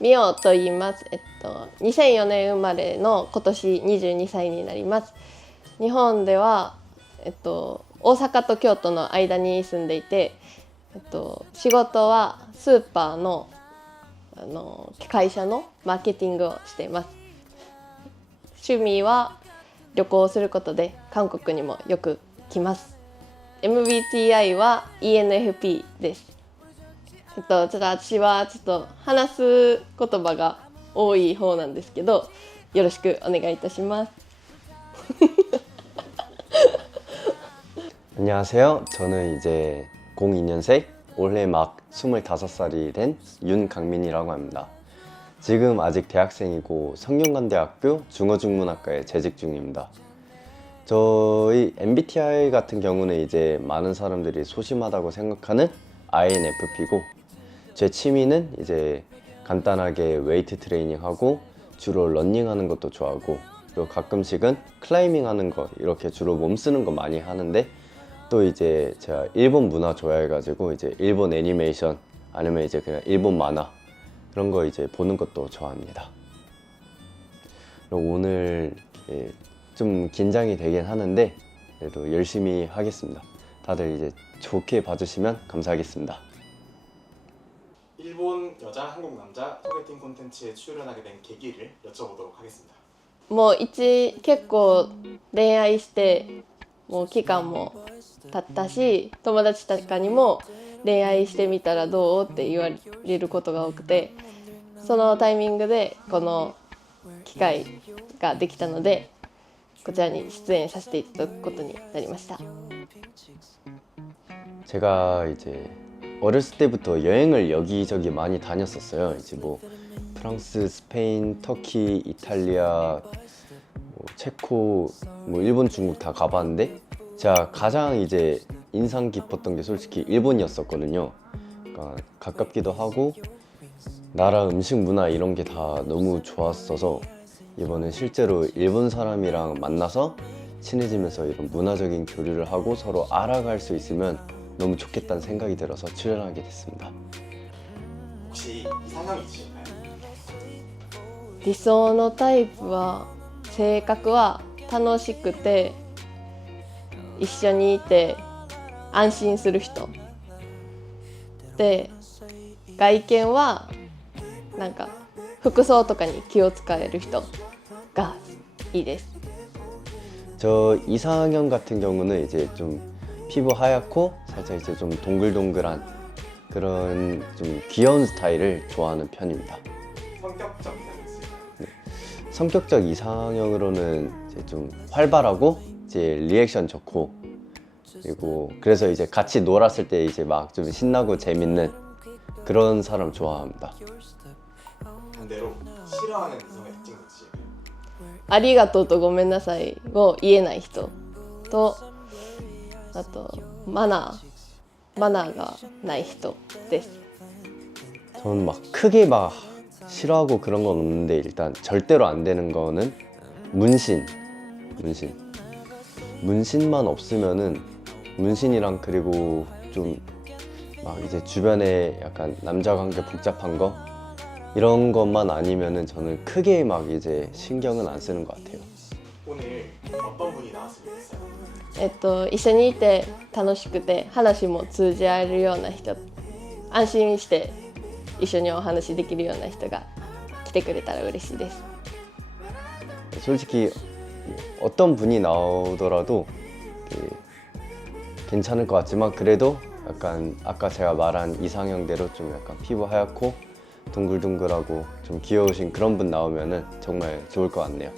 みおと言います。2004年生まれの今年22歳になります。日本では、大阪と京都の間に住んでいて、仕事はスーパーの、会社のマーケティングをしています。趣味は旅行をすることで韓国にもよく来ます。MBTI は ENFP です。ちょっと私はちょっと話す言葉が多い方なんですけど、よろしくお願いいたします。안녕하세요. 저는 이제 02년생 올해 막 25살이 된 윤강민이라고 합니다. 지금 아직 대학생이고 성균관대학교 중어중문학과에 재직 중입니다. 저희 MBTI 같은 경우는 이제 많은 사람들이 소심하다고 생각하는 INFP고, 제 취미는 이제 간단하게 웨이트 트레이닝하고 주로 러닝하는 것도 좋아하고, 그리고 가끔씩은 클라이밍 하는 거, 이렇게 주로 몸 쓰는 거 많이 하는데, 또 이제 제가 일본 문화 좋아해가지고 이제 일본 애니메이션 아니면 이제 그냥 일본 만화 그런 거 이제 보는 것도 좋아합니다. 그리고 오늘 좀 긴장이 되긴 하는데 그래도 열심히 하겠습니다. 다들 이제 좋게 봐주시면 감사하겠습니다. 일본 여자, 한국 남자 소개팅 콘텐츠에 출연하게 된 계기를 여쭤보도록 하겠습니다. もう結構恋愛してもう期間も経ったし、友達とかにも恋愛してみたらどうって言われることが多くて、そのタイミングでこの機会ができたのでこちらに出演させていただくことになりました。 제가 이제 어렸을 때부터 여행을 여기저기 많이 다녔었어요. 이제 뭐 프랑스, 스페인, 터키, 이탈리아, 뭐 체코, 뭐 일본, 중국 다 가봤는데 제가 가장 이제 인상 깊었던 게 솔직히 일본이었었거든요. 그러니까 가깝기도 하고 나라 음식 문화 이런 게 다 너무 좋았어서 이번에 실제로 일본 사람이랑 만나서 친해지면서 이런 문화적인 교류를 하고 서로 알아갈 수 있으면 너무 좋겠다는 생각이 들어서 출연하게 됐습니다. 혹시 이상형이 있으신가요? 理想のタイプは、性格は楽しくて一緒にいて安心する人で、外見はなんか服装とかに気を使える人がいいです。 저 이상형 같은 경우는 이제 좀 피부 하얗고 살짝 이제 좀 동글동글한 그런 좀 귀여운 스타일을 좋아하는 편입니다. 성격적 이상이 있으신가요? 성격적 이상형으로는 이제 좀 활발하고 이제 리액션 좋고, 그리고 그래서 이제 같이 놀았을 때 이제 막 좀 신나고 재밌는 그런 사람 좋아합니다. 반대로 싫어하는 이성의 특징이 있으실까요? ありがとうとごめんなさいを言えない人と、あとマナーがない人です。 저는 막 크게 막 싫어하고 그런 건 없는데 일단 절대로 안 되는 거는 문신만 없으면은, 문신이랑 그리고 좀 막 이제 주변에 약간 남자 관계 복잡한 거 이런 것만 아니면은 저는 크게 막 이제 신경은 안 쓰는 것 같아요. 오늘 어떤 분이 나왔으면 좋겠어요? 一緒にいて楽しくて話も通じ合えるような人、安心して一緒にお話できるような人が来てくれたら嬉しいです。 솔직히 어떤 분이 나오더라도 괜찮을 것 같지만 그래도 약간 아까 제가 말한 이상형대로 좀 약간 피부 하얗고 둥글둥글하고 좀 귀여우신 그런 분 나오면은 정말 좋을 것 같네요.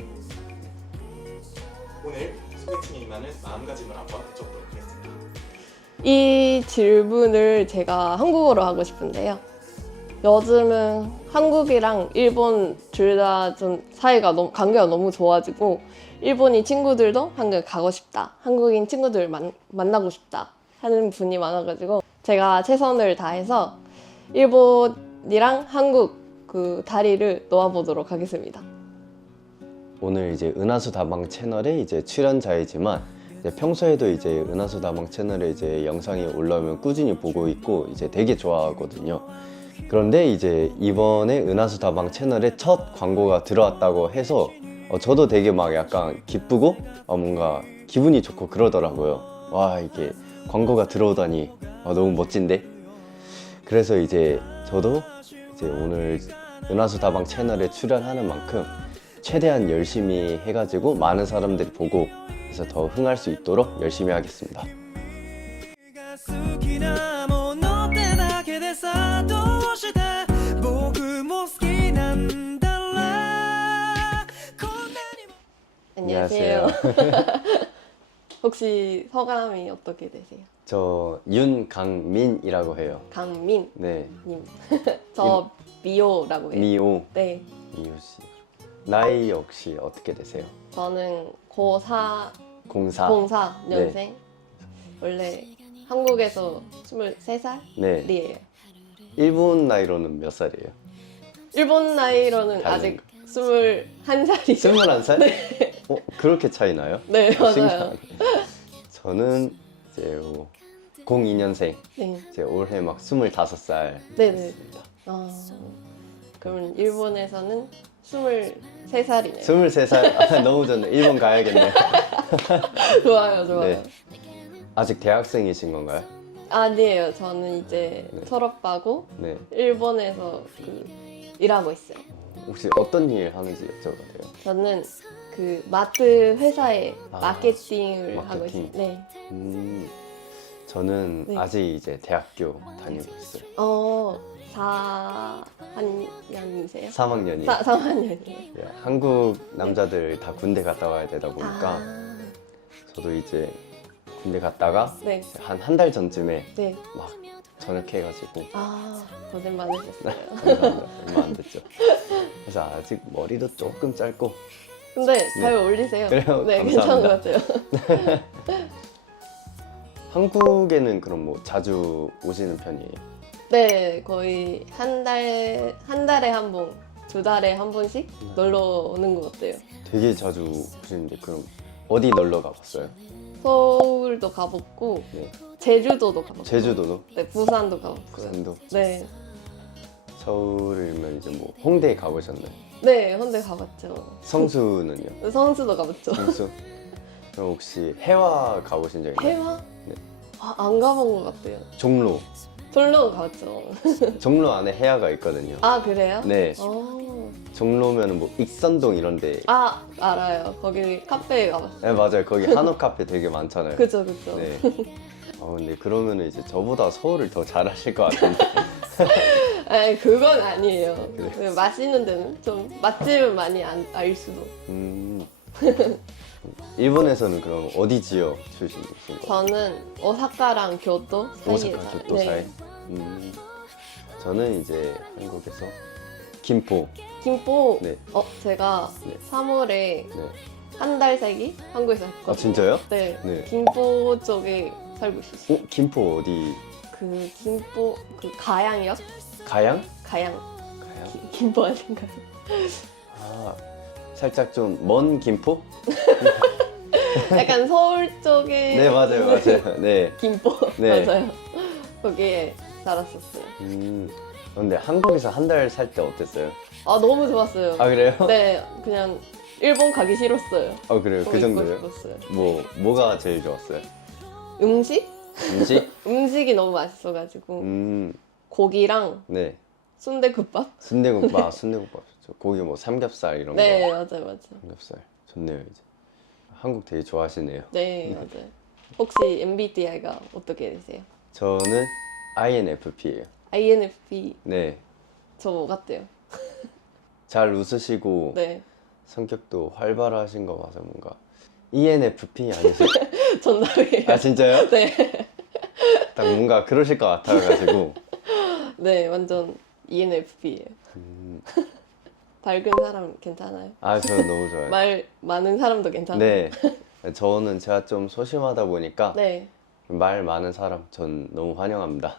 오늘 소개팅에 임하는 마음가짐을 한번 여쭤보도록 하겠습니다. 이 질문을 제가 한국어로 하고 싶은데요. 요즘은 한국이랑 일본 둘 다 좀 관계가 너무 좋아지고, 일본인 친구들도 한국 가고 싶다, 한국인 친구들 만나고 싶다 하는 분이 많아가지고 제가 최선을 다해서 일본이랑 한국 그 다리를 놓아보도록 하겠습니다. 오늘 이제 은하수 다방 채널에 이제 출연자이지만 이제 평소에도 이제 은하수 다방 채널에 이제 영상이 올라오면 꾸준히 보고 있고 이제 되게 좋아하거든요. 그런데 이제 이번에 은하수 다방 채널에 첫 광고가 들어왔다고 해서 저도 되게 막 약간 기쁘고 뭔가 기분이 좋고 그러더라고요. 와, 이게 광고가 들어오다니 너무 멋진데? 그래서 이제 저도 이제 오늘 은하수 다방 채널에 출연하는 만큼 최대한 열심히 해가지고 많은 사람들이 보고 그래서 더 흥할 수 있도록 열심히 하겠습니다. 好きなものってだけでさどうして僕も好きなんだろうこんなにも 안녕하세요. 혹시 성함이 어떻게 되세요? 저 윤강민이라고 해요. 강민님. 네, 저 미호라고 해요. 미호, 네. 미호 씨. 나이 역시 어떻게 되세요? 저는 고4 04. 04년생. 원래 한국에서 23살이에요. 네. 일본 나이로는 몇 살이에요? 일본 나이로는 다른 아직 21살이죠. 21살? 네. 그렇게 차이 나요? 네, 맞아요. 신기하네. 저는 이제 02년생. 네. 이제 올해 막 25살. 네네. 그러면 일본에서는 23살이네요. 23살? 너무 좋네. 일본 가야겠네요. 좋아요, 좋아요. 네. 아직 대학생이신 건가요? 아니에요. 저는 이제 네. 졸업하고 네. 일본에서 일하고 있어요. 혹시 어떤 일 하는지 여쭤봐도 돼요? 저는 그 마트 회사에 아, 마케팅을 하고 마케팅. 있어요. 네. 저는 네. 아직 이제 대학교 다니고 있어요. 4학년이세요? 3학년이에요. 3학년이에요. 한국 남자들 다 군대 갔다 와야 되다 보니까 아, 저도 이제 군대 갔다가 네. 한 달 전쯤에 네. 막 전역해가지고 고생 많으셨어요. 감사합니다. 얼마 안 됐죠. 그래서 아직 머리도 조금 짧고 근데 잘 어울리세요. 그래요? 네, 괜찮은 감사합니다. 것 같아요. 한국에는 그럼 뭐 자주 오시는 편이에요? 네, 거의 한 달에 한 번, 2달에 한 번씩 놀러 오는 것 같아요. 되게 자주 오시는데 그럼 어디 놀러 가봤어요? 서울도 가봤고, 네. 제주도도 가봤고, 제주도도? 네, 부산도 가봤고, 부산도? 네, 서울이면 이제 뭐 홍대 가보셨나요? 네, 홍대 가봤죠. 성수는요? 성수도 가봤죠. 성수? 그럼 혹시 해화 가보신 적 있나요? 해화? 네. 안 가본 것 같아요. 종로. 종로 가봤죠. 종로 안에 해화가 있거든요. 아, 그래요? 네. 어. 종로면 뭐 익선동 이런데. 알아요. 거기 카페에 가봤어요. 네, 맞아요. 거기 한옥 카페 되게 많잖아요. 그죠, 그죠. 네. 근데 그러면은 이제 저보다 서울을 더 잘하실 것 같은데. 아니, 그건 아니에요. 그래. 그 맛있는 데는 좀 맛집은 많이 알 수도. 일본에서는 그럼 어디 지역 출신이신 거예요? 저는 오사카랑 교토 사이에 오사카 살아요. 교토 네. 사이? 저는 이제 한국에서 김포. 김포. 네. 제가 네. 3월에 네. 한 달 살기 한국에서 했거든요. 진짜요? 네. 네. 김포 쪽에 살고 있었어요. 김포 어디? 그 김포 그 가양역? 가양? 가양. 가양? 김포 아닌가요? 살짝 좀 먼 김포? 약간 서울 쪽에 네, 맞아요, 맞아요. 네. 김포. 네. 맞아요. 거기에 살았었어요. 근데 한국에서 한 달 살 때 어땠어요? 너무 좋았어요. 그래요? 네, 그냥 일본 가기 싫었어요. 그래요? 거기 그 있고 정도요? 싶었어요. 뭐가 제일 좋았어요? 음식? 음식? 음식이 너무 맛있어가지고 고기랑 네. 순대국밥? 순대국밥 좋죠. 고기 뭐 삼겹살 이런 거. 네, 맞아요. 삼겹살 좋네요 이제. 한국 되게 좋아하시네요. 네, 맞아요. 혹시 MBTI가 어떻게 되세요? 저는 INFP예요. INFP 네. 저 뭐 같아요? 잘 웃으시고 네, 성격도 활발하신 거 봐서 뭔가 ENFP 아니세요? 정답이에요. 진짜요? 네, 딱 뭔가 그러실 것 같아가지고. 네, 완전 ENFP예요. 밝은 사람 괜찮아요? 저는 너무 좋아요. 말 많은 사람도 괜찮아요? 네. 저는 제가 좀 소심하다 보니까 네. 말 많은 사람 전 너무 환영합니다.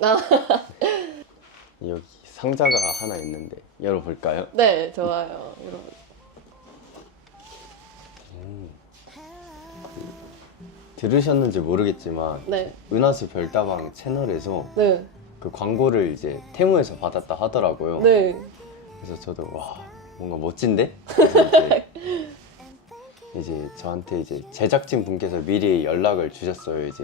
여기 상자가 하나 있는데 열어볼까요? 네, 좋아요. 여러분. 들으셨는지 모르겠지만 네, 은하수 별다방 채널에서 네. 그 광고를 이제 테무에서 받았다 하더라고요. 네. 그래서 저도 와 뭔가 멋진데? 그래서 이제 저한테 이제 제작진 분께서 미리 연락을 주셨어요. 이제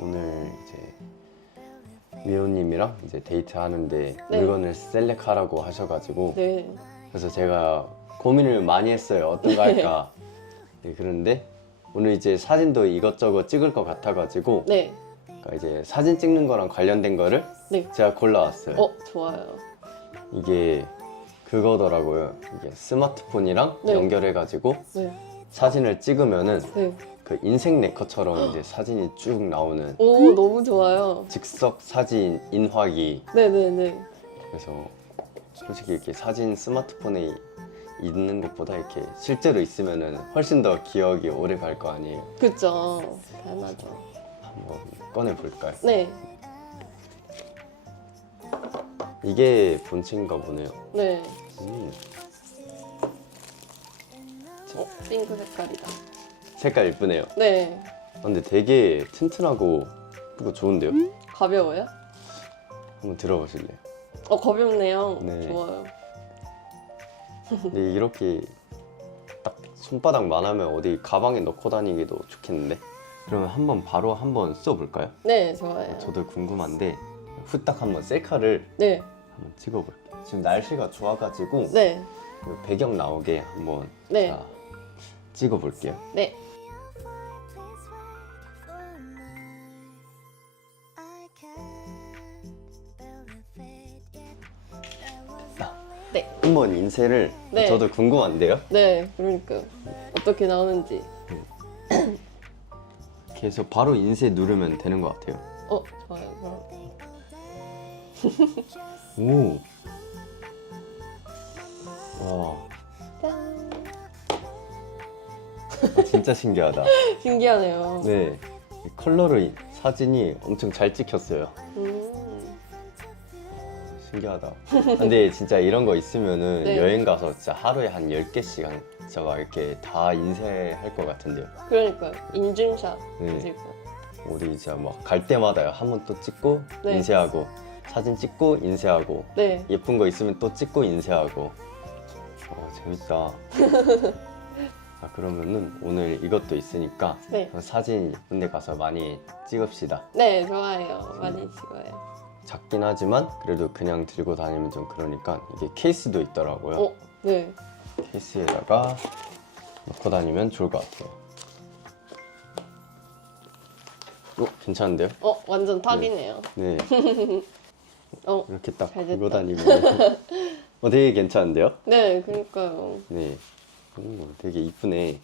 오늘 이제 미호님이랑 이제 데이트하는데 네. 물건을 셀렉하라고 하셔가지고 네. 그래서 제가 고민을 많이 했어요. 어떤 거 할까. 네, 그런데 오늘 이제 사진도 이것저것 찍을 것 같아가지고 네. 그러니까 이제 사진 찍는 거랑 관련된 거를 네. 제가 골라왔어요. 좋아요. 이게 그거더라고요. 이게 스마트폰이랑 네. 연결해가지고 네. 사진을 찍으면은 네. 그 인생 네컷처럼 이제 사진이 쭉 나오는 오, 너무 좋아요. 즉석 사진 인화기. 네네네. 그래서 솔직히 이렇게 사진 스마트폰에 있는 것보다 이렇게 실제로 있으면은 훨씬 더 기억이 오래 갈 거 아니에요. 그쵸. 당연하죠. 한번 꺼내 볼까요? 네. 이게 본체인가 보네요. 네. 음, 핑크 색깔이다. 색깔 이쁘네요. 네. 근데 되게 튼튼하고 그거 좋은데요? 가벼워요? 한번 들어보실래요? 가볍네요. 네. 좋아요. 근데 이렇게 딱 손바닥만 하면 어디 가방에 넣고 다니기도 좋겠는데? 그러면 바로 한번 써볼까요? 네, 좋아요. 저도 궁금한데 후딱 한번 셀카를 네. 한번 찍어볼게요. 지금 날씨가 좋아가지고 네. 그 배경 나오게 한번 네. 자, 찍어볼게요. 네. 네. 한번 인쇄를 네. 저도 궁금한데요. 네. 그러니까 어떻게 나오는지. 이렇게 해서 바로 인쇄 누르면 되는 것 같아요. 좋아요. 그럼. 오. 와. 짠. 진짜 신기하다. 신기하네요. 네. 이 컬러로 사진이 엄청 잘 찍혔어요. 신기하다. 근데 진짜 이런 거 있으면은 네. 여행 가서 진짜 하루에 한 10개씩 제가 이렇게 다 인쇄할 것 같은데요. 그러니까요. 인증샷. 네. 찍고. 우리 진짜 막 갈 때마다 한 번 또 찍고 네. 인쇄하고 사진 찍고 인쇄하고 네. 예쁜 거 있으면 또 찍고 인쇄하고. 재밌다. 그러면은 오늘 이것도 있으니까 네. 사진 예쁜 데 가서 많이 찍읍시다. 네, 좋아요. 많이 찍어요. 작긴 하지만 그래도 그냥 들고 다니면 좀 그러니까 이게 케이스도 있더라고요. 네. 케이스에다가 넣고 다니면 좋을 것 같아요. 괜찮은데요? 완전 탁이네요. 네. 어, 이렇게 딱 잘 들고 됐다. 다니면 되게 괜찮은데요? 네, 그러니까요. 네. 되게 이쁘네.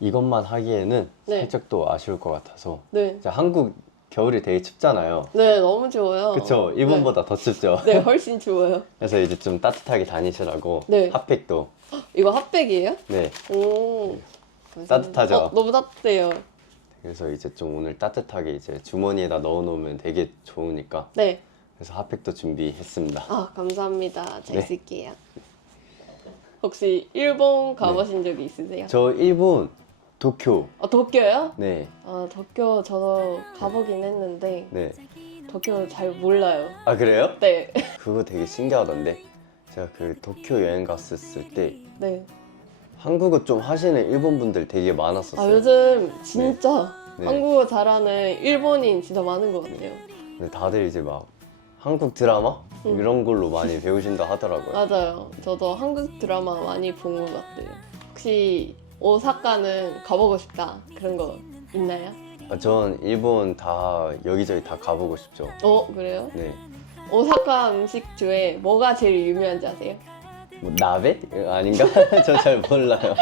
이것만 하기에는 네. 살짝 또 아쉬울 것 같아서 네. 진짜 한국 겨울이 되게 춥잖아요. 네, 너무 좋아요. 그쵸? 일본보다 더 춥죠? 네, 훨씬 좋아요. 그래서 이제 좀 따뜻하게 다니시라고 네. 핫팩도 이거 핫팩이에요? 네. 오. 따뜻하죠? 너무 따뜻해요. 그래서 이제 좀 오늘 따뜻하게 이제 주머니에다 넣어놓으면 되게 좋으니까 네. 그래서 핫팩도 준비했습니다. 감사합니다. 잘 네. 쓸게요. 혹시 일본 가보신 적이 있으세요? 저 일본 도쿄. 도쿄요? 네. 도쿄 저도 가보긴 했는데 네. 도쿄 잘 몰라요. 아 그래요? 네. 그거 되게 신기하던데. 제가 그 도쿄 여행 갔었을 때 네. 한국어 좀 하시는 일본 분들 되게 많았었어요. 요즘 진짜 네. 한국어 잘하는 일본인 진짜 많은 것 같아요. 근데 다들 이제 막 한국 드라마 이런 걸로 많이 배우신다 하더라고요. 맞아요. 저도 한국 드라마 많이 본 것 같아요. 혹시 오사카는 가보고 싶다 그런 거 있나요? 전 일본 다 여기저기 다 가보고 싶죠. 그래요? 네. 오사카 음식 중에 뭐가 제일 유명한지 아세요? 뭐 나베? 아닌가? 저 잘 몰라요.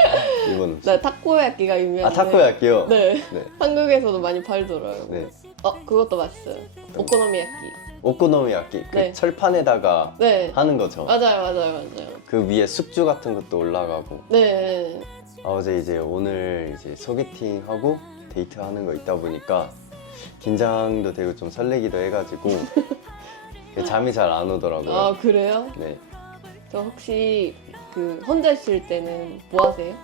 일본 음식. 네, 타코야끼가 유명한데. 타코야끼요? 네. 네. 한국에서도 많이 팔더라고요. 네. 그것도 맛있어요. 오코노미야끼. 오코노미야끼. 그 네. 철판에다가 네. 하는 거죠. 맞아요. 그 위에 숙주 같은 것도 올라가고. 네. 어제 이제 오늘 이제 소개팅하고 데이트하는 거 있다 보니까 긴장도 되고 좀 설레기도 해가지고 잠이 잘 안 오더라고요. 그래요? 네. 저 혹시 혼자 있을 때는 뭐 하세요?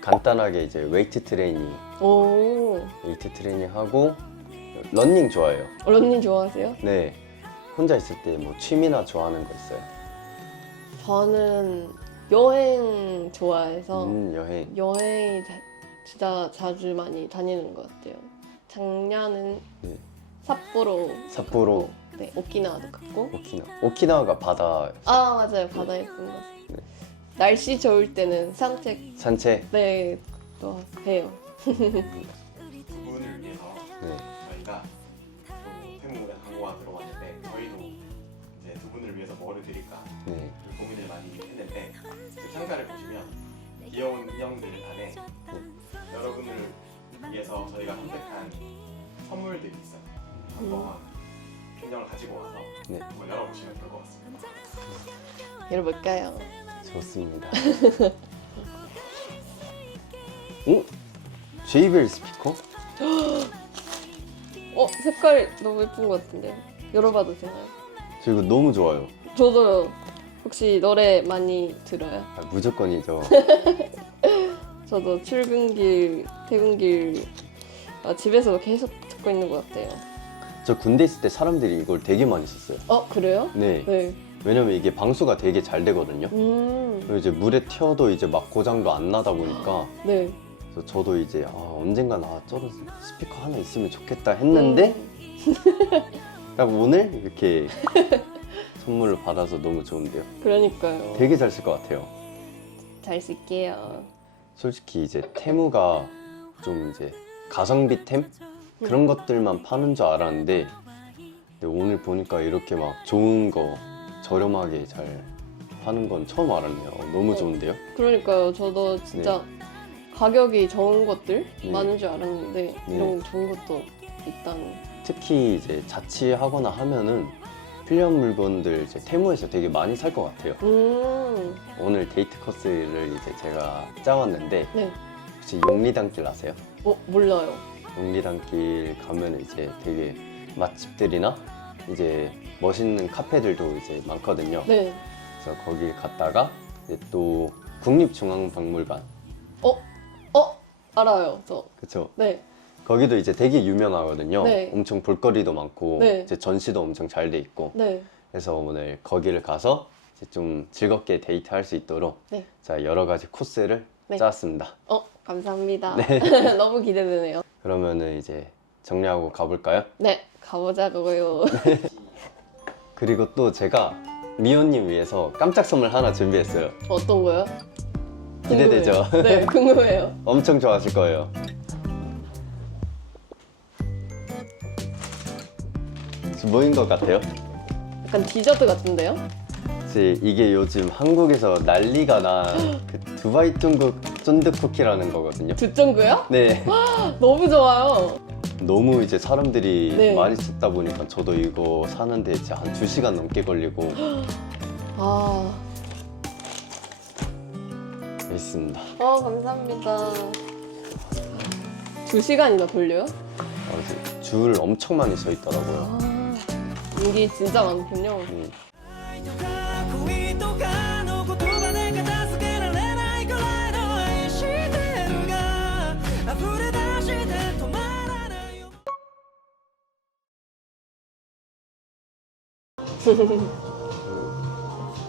간단하게 이제 웨이트 트레이닝 오. 하고 러닝 좋아해요. 러닝 좋아하세요? 네. 혼자 있을 때 뭐 취미나 좋아하는 거 있어요? 저는 여행 좋아해서 여행. 여행 진짜 자주 많이 다니는 것 같아요. 작년은 네. 삿포로 삿포로, 갔고, 네, 오키나와도 갔고. 오키나와가 바다 아 맞아요, 바다 예쁜 곳. 네. 날씨 좋을 때는 산책 산책. 네 또 해요. 두 분을 위해서 네. 저희가 또 태무에 광고가 들어왔는데 저희도 이제 두 분을 위해서 뭐를 드릴까 네. 고민을 많이 했는데 그 상자를 보시면 귀여운 인형들 안에 여러분을 위해서 저희가 선택한 선물들이 있어요. 한번 인형을 가지고 와서 네. 한번 열어보시면 좋을 것 같습니다. 열어볼까요? 좋습니다. 오? JBL 스피커? 색깔 너무 예쁜 것 같은데 열어봐도 되나요? 저 이거 너무 좋아요. 저도요. 혹시 노래 많이 들어요? 아, 무조건이죠. 저도 출근길, 퇴근길 집에서 계속 듣고 있는 것 같아요. 저 군대 있을 때 사람들이 이걸 되게 많이 썼어요. 그래요? 네. 네. 왜냐면 이게 방수가 되게 잘 되거든요. 그리고 이제 물에 튀어도 이제 막 고장도 안 나다 보니까 네. 그래서 저도 이제 언젠간 저런 스피커 하나 있으면 좋겠다 했는데 딱 오늘 이렇게 선물을 받아서 너무 좋은데요. 그러니까요. 되게 잘 쓸 것 같아요. 잘 쓸게요. 솔직히 이제 테무가 좀 이제 가성비템 그런 것들만 파는 줄 알았는데 근데 오늘 보니까 이렇게 막 좋은 거 저렴하게 잘 파는 건 처음 알았네요. 너무 좋은데요? 그러니까요. 저도 진짜 가격이 적은 것들 네. 많은 줄 알았는데 네. 이런 좋은 것도 있다니. 특히 이제 자취하거나 하면은 필요한 물건들 이제 테무에서 되게 많이 살 것 같아요. 오늘 데이트 코스를 이제 제가 짜왔는데 네. 혹시 용리단길 아세요? 몰라요. 용리단길 가면 이제 되게 맛집들이나 이제 멋있는 카페들도 이제 많거든요. 네. 그래서 거기 갔다가 이제 또 국립중앙박물관, 알아요. 저. 그쵸? 네. 거기도 이제 되게 유명하거든요. 네. 엄청 볼거리도 많고 네. 이제 전시도 엄청 잘 돼 있고. 네. 그래서 오늘 거기를 가서 이제 좀 즐겁게 데이트할 수 있도록 네. 자 여러 가지 코스를 네. 짜왔습니다. 감사합니다. 네. 너무 기대되네요. 그러면은 이제 정리하고 가볼까요? 네. 가보자고요. 그리고 또 제가 미호님 위해서 깜짝 선물 하나 준비했어요. 어떤 거요? 기대되죠? 궁금해요. 네, 궁금해요. 엄청 좋아하실 거예요. 뭐인 것 같아요? 약간 디저트 같은데요? 이게 요즘 한국에서 난리가 나 그 두바이 쫀득 쿠키라는 거거든요. 두쫑구요? 네. 너무 좋아요. 너무 이제 사람들이 네. 많이 찾다 보니까 저도 이거 사는데 진짜 한 2시간 넘게 걸리고 있습니다. 감사합니다. 2시간이나 걸려요? 이제 줄 엄청 많이 서 있더라고요. 인기 진짜 많군요. 愛とか恋とかの言葉で片付けられないくらいの愛してるが溢れ出して止まらないよ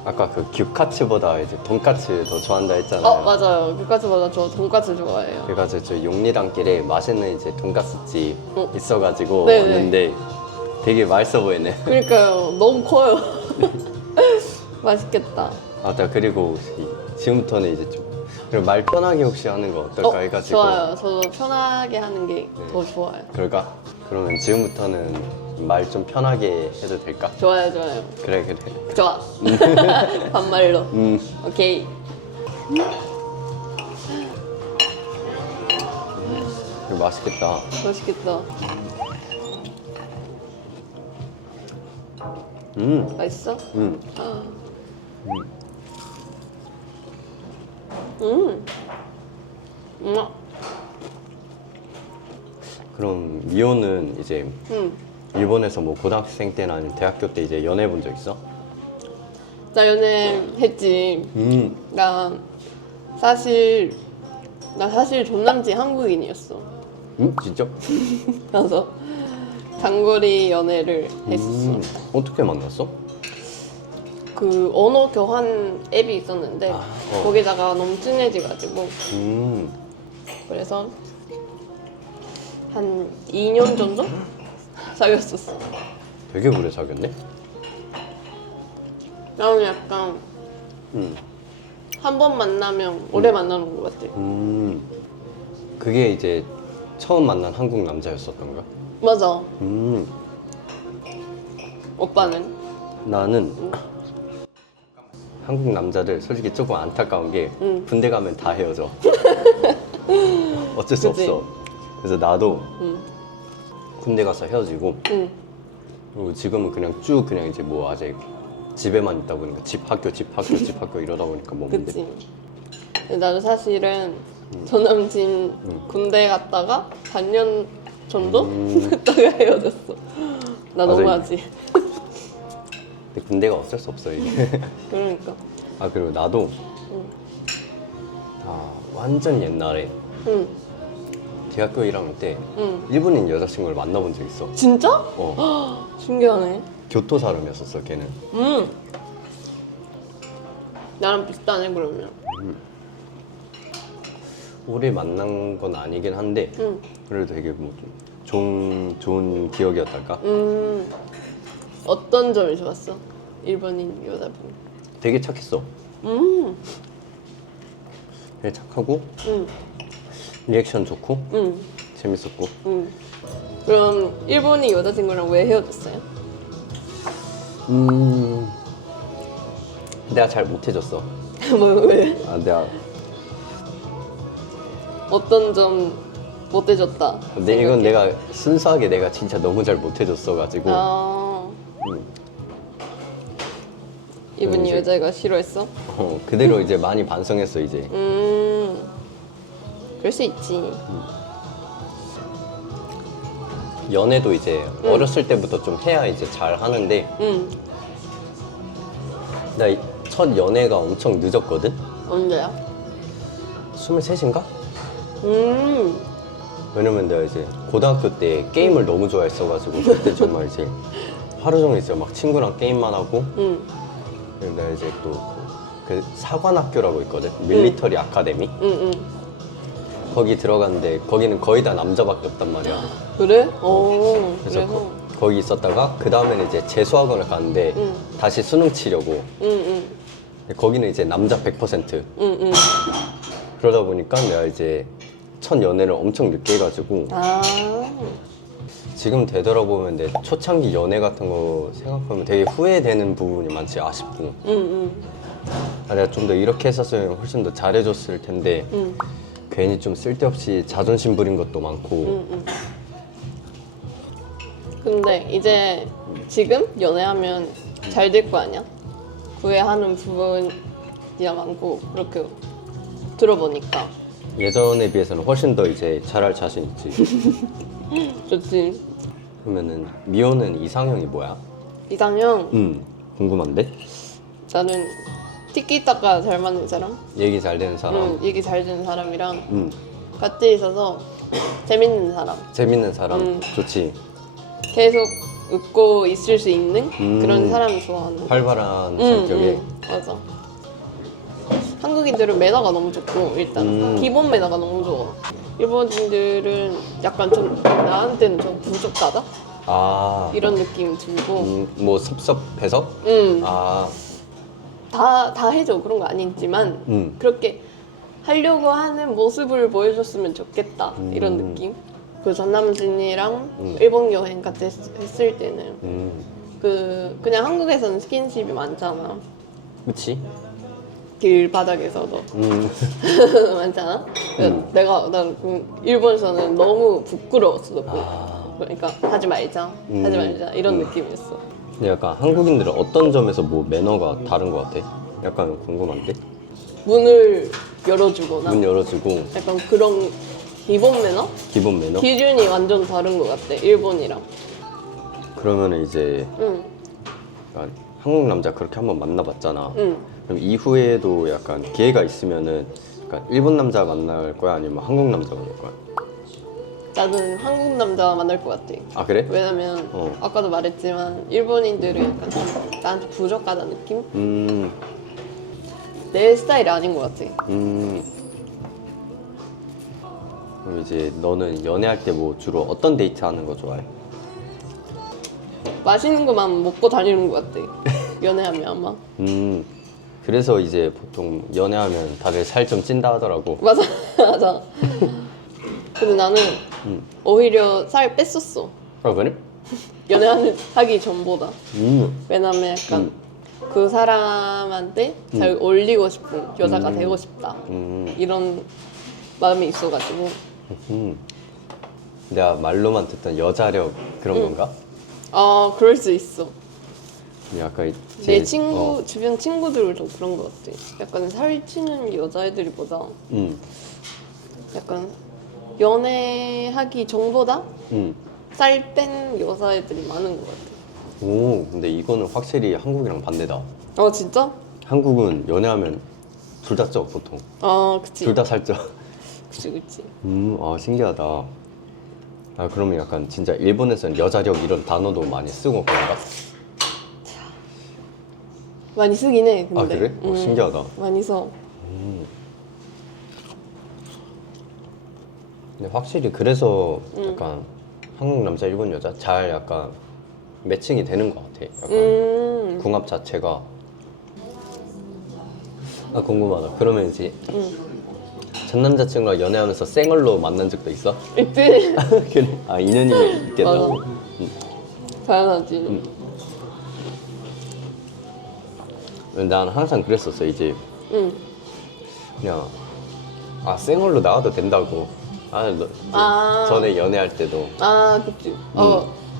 아까 그 규카츠보다 이제 돈까츠 더 좋아한다 했잖아요. 맞아요. 돈까스보다 저 돈까스 좋아해요. 그래가지고 저 용리단길에 맛있는 이제 돈까스집 있어가지고 네네. 왔는데 되게 맛있어 보이네. 그러니까요. 너무 커요. 맛있겠다. 나 그리고 지금부터는 이제 좀 그리고 말 편하게 혹시 하는 거 어떨까 해가지고. 좋아요. 저도 편하게 하는 게 더 좋아요. 그럴까? 그러면 지금부터는 말 좀 편하게 해도 될까? 좋아요. 그래. 좋아. 반말로. 오케이. 이거 맛있겠다. 맛있겠다. 맛있어? 그럼 미호는 이제 응. 일본에서 뭐 고등학생 때나 아니면 대학교 때 이제 연애 본 적 있어? 나 연애했지. 나 사실 전 남친 한국인이었어. 진짜? 그래서 장거리 연애를 했었어. 어떻게 만났어? 그 언어 교환 앱이 있었는데 거기다가 너무 친해져가지고 그래서 한 2년 정도 사귀었었어. 되게 오래 사귀었네? 나는 약간 한 번 만나면 오래 만나는 것 같아. 그게 이제 처음 만난 한국 남자였었던 거야? 맞아. 오빠는? 나는 한국 남자들 솔직히 조금 안타까운 게 군대 가면 다 헤어져. 어쩔 수 그치? 없어. 그래서 나도 군대 가서 헤어지고 응. 그리고 지금은 그냥 쭉 그냥 이제 뭐 아직 집에만 있다 보니까 집 학교 집 학교 집 학교 이러다 보니까 뭐 문제. 그치. 근데 나도 사실은 전 남친 군대 갔다가 반년 정도 있다가 헤어졌어. 나 맞아, 너무하지. 근데 군대가 어쩔 수 없어 이게. 그러니까. 아 그리고 나도 완전 옛날에 응. 대학교 1학년 때 응. 일본인 여자친구를 만나본 적 있어. 진짜? 어. 신기하네. 교토 사람이었었어 걔는. 나랑 비슷하네 그러면. 오래 만난 건 아니긴 한데 그래도 되게 뭐 좀 좋은 기억이었달까? 어떤 점이 좋았어? 일본인 여자분. 되게 착했어. 되게 착하고 리액션 좋고 재밌었고. 그럼 일본인 여자친구랑 왜 헤어졌어요? 내가 잘 못해줬어. 뭐 왜? 내가 어떤 점 못해줬다? 근데 이건 내가 순수하게 내가 진짜 너무 잘 못해줬어가지고 이분이 이제- 여자가 싫어했어? 그대로 이제 많이 반성했어 이제. 그럴 수 있지. 연애도 이제 어렸을 때부터 좀 해야 이제 잘 하는데 나 첫 연애가 엄청 늦었거든? 언제야? 23인가? 왜냐면 내가 이제 고등학교 때 게임을 너무 좋아했어가지고 그때 정말 이제 하루 종일 이제 막 친구랑 게임만 하고 그리고 내가 이제 또 그 사관학교라고 있거든? 밀리터리 아카데미? 거기 들어갔는데 거기는 거의 다 남자밖에 없단 말이야. 그래? 오, 그래서 그래서? 거기 있었다가 그 다음에는 이제 재수학원을 갔는데 다시 수능 치려고 거기는 이제 남자 100% 그러다 보니까 내가 이제 첫 연애를 엄청 늦게 해가지고 아, 지금 되돌아보면 내 초창기 연애 같은 거 생각하면 되게 후회되는 부분이 많지. 아쉽고 내가 좀 더 이렇게 했었으면 훨씬 더 잘해줬을 텐데 괜히 좀 쓸데없이 자존심 부린 것도 많고 근데 이제 지금 연애하면 잘 될 거 아니야? 후회하는 부분이 많고 그렇게 들어보니까 예전에 비해서는 훨씬 더 이제 잘할 자신 있지. 좋지. 그러면은 미호는 이상형이 뭐야? 이상형 궁금한데? 나는 티키타카 잘 맞는 사람, 얘기 잘 되는 사람, 얘기 잘 되는 사람이랑 같이 있어서 재밌는 사람, 재밌는 사람 좋지. 계속 웃고 있을 수 있는 그런 사람을 좋아하는. 활발한 성격에. 맞아. 한국인들은 매너가 너무 좋고 일단 기본 매너가 너무 좋아. 일본인들은 약간 좀 나한테는 좀 부족하다 아, 이런 느낌이 들고 뭐 섭섭해서? 아, 다 해줘 그런 거 아니지만 그렇게 하려고 하는 모습을 보여줬으면 좋겠다 이런 느낌. 그 전 남친이랑 일본 여행 같이 했을 때는 그냥 한국에서는 스킨십이 많잖아. 그치? 길바닥에서도 많잖아. 난 일본에서는 너무 부끄러웠어. 그러니까 하지 말자 이런 느낌이었어. 근데 약간 한국인들은 어떤 점에서 뭐 매너가 다른 것 같아? 약간 궁금한데? 문을 열어주거나 문 열어주고 약간 그런 기본 매너? 기본 매너? 기준이 완전 다른 것 같아 일본이랑. 그러면은 이제 약간 한국 남자 그렇게 한번 만나봤잖아. 그럼 이후에도 약간 기회가 있으면은 약간 일본 남자 만날 거야 아니면 한국 남자 만날 거야? 나는 한국 남자 만날 것 같아. 아 그래? 왜냐면 어. 아까도 말했지만 일본인들은 약간 좀 나한테 부족하다는 느낌? 내 스타일이 아닌 것 같아. 그럼 이제 너는 연애할 때 뭐 주로 어떤 데이트 하는 거 좋아해? 맛있는 것만 먹고 다니는 것 같아. 연애하면 아마. 그래서 이제 보통 연애하면 다들 살 좀 찐다 하더라고. 맞아, 맞아. 근데 나는 오히려 살 뺐었어. 아 그래? 하기 전보다. 왜냐면 약간 그 사람한테 잘 어울리고 싶은 여자가 되고 싶다. 이런 마음이 있어가지고. 내가 말로만 듣던 여자력 그런 건가? 아, 그럴 수 있어. 약간 내 이제, 친구, 주변 친구들도 그런 것 같아. 약간 살찌는 여자애들보다 약간 연애하기 전보다 살 뺀 여자애들이 많은 것 같아. 오, 근데 이거는 확실히 한국이랑 반대다. 아, 진짜? 한국은 연애하면 둘 다 쪄, 보통. 아, 그치. 둘 다 살쪄. 그치. 아, 신기하다. 아, 그러면 약간 진짜 일본에서는 여자력 이런 단어도 많이 쓰고 그런가? 많이 쓰긴 해, 근데. 아, 그래? 신기하다. 많이 써. 근데 확실히 그래서 약간 한국 남자, 일본 여자 잘 약간 매칭이 되는 것 같아. 약간 궁합 자체가. 아, 궁금하다. 그러면 이제 전 남자친구랑 연애하면서 쌩얼로 만난 적도 있어? 있지? 그래? 아, 인연이 있겠다. 맞아. 당연하지. 난 항상 그랬었어. 이제 응. 그냥 아 쌩얼로 나와도 된다고. 이제 아. 전에 연애할 때도 아, 그치.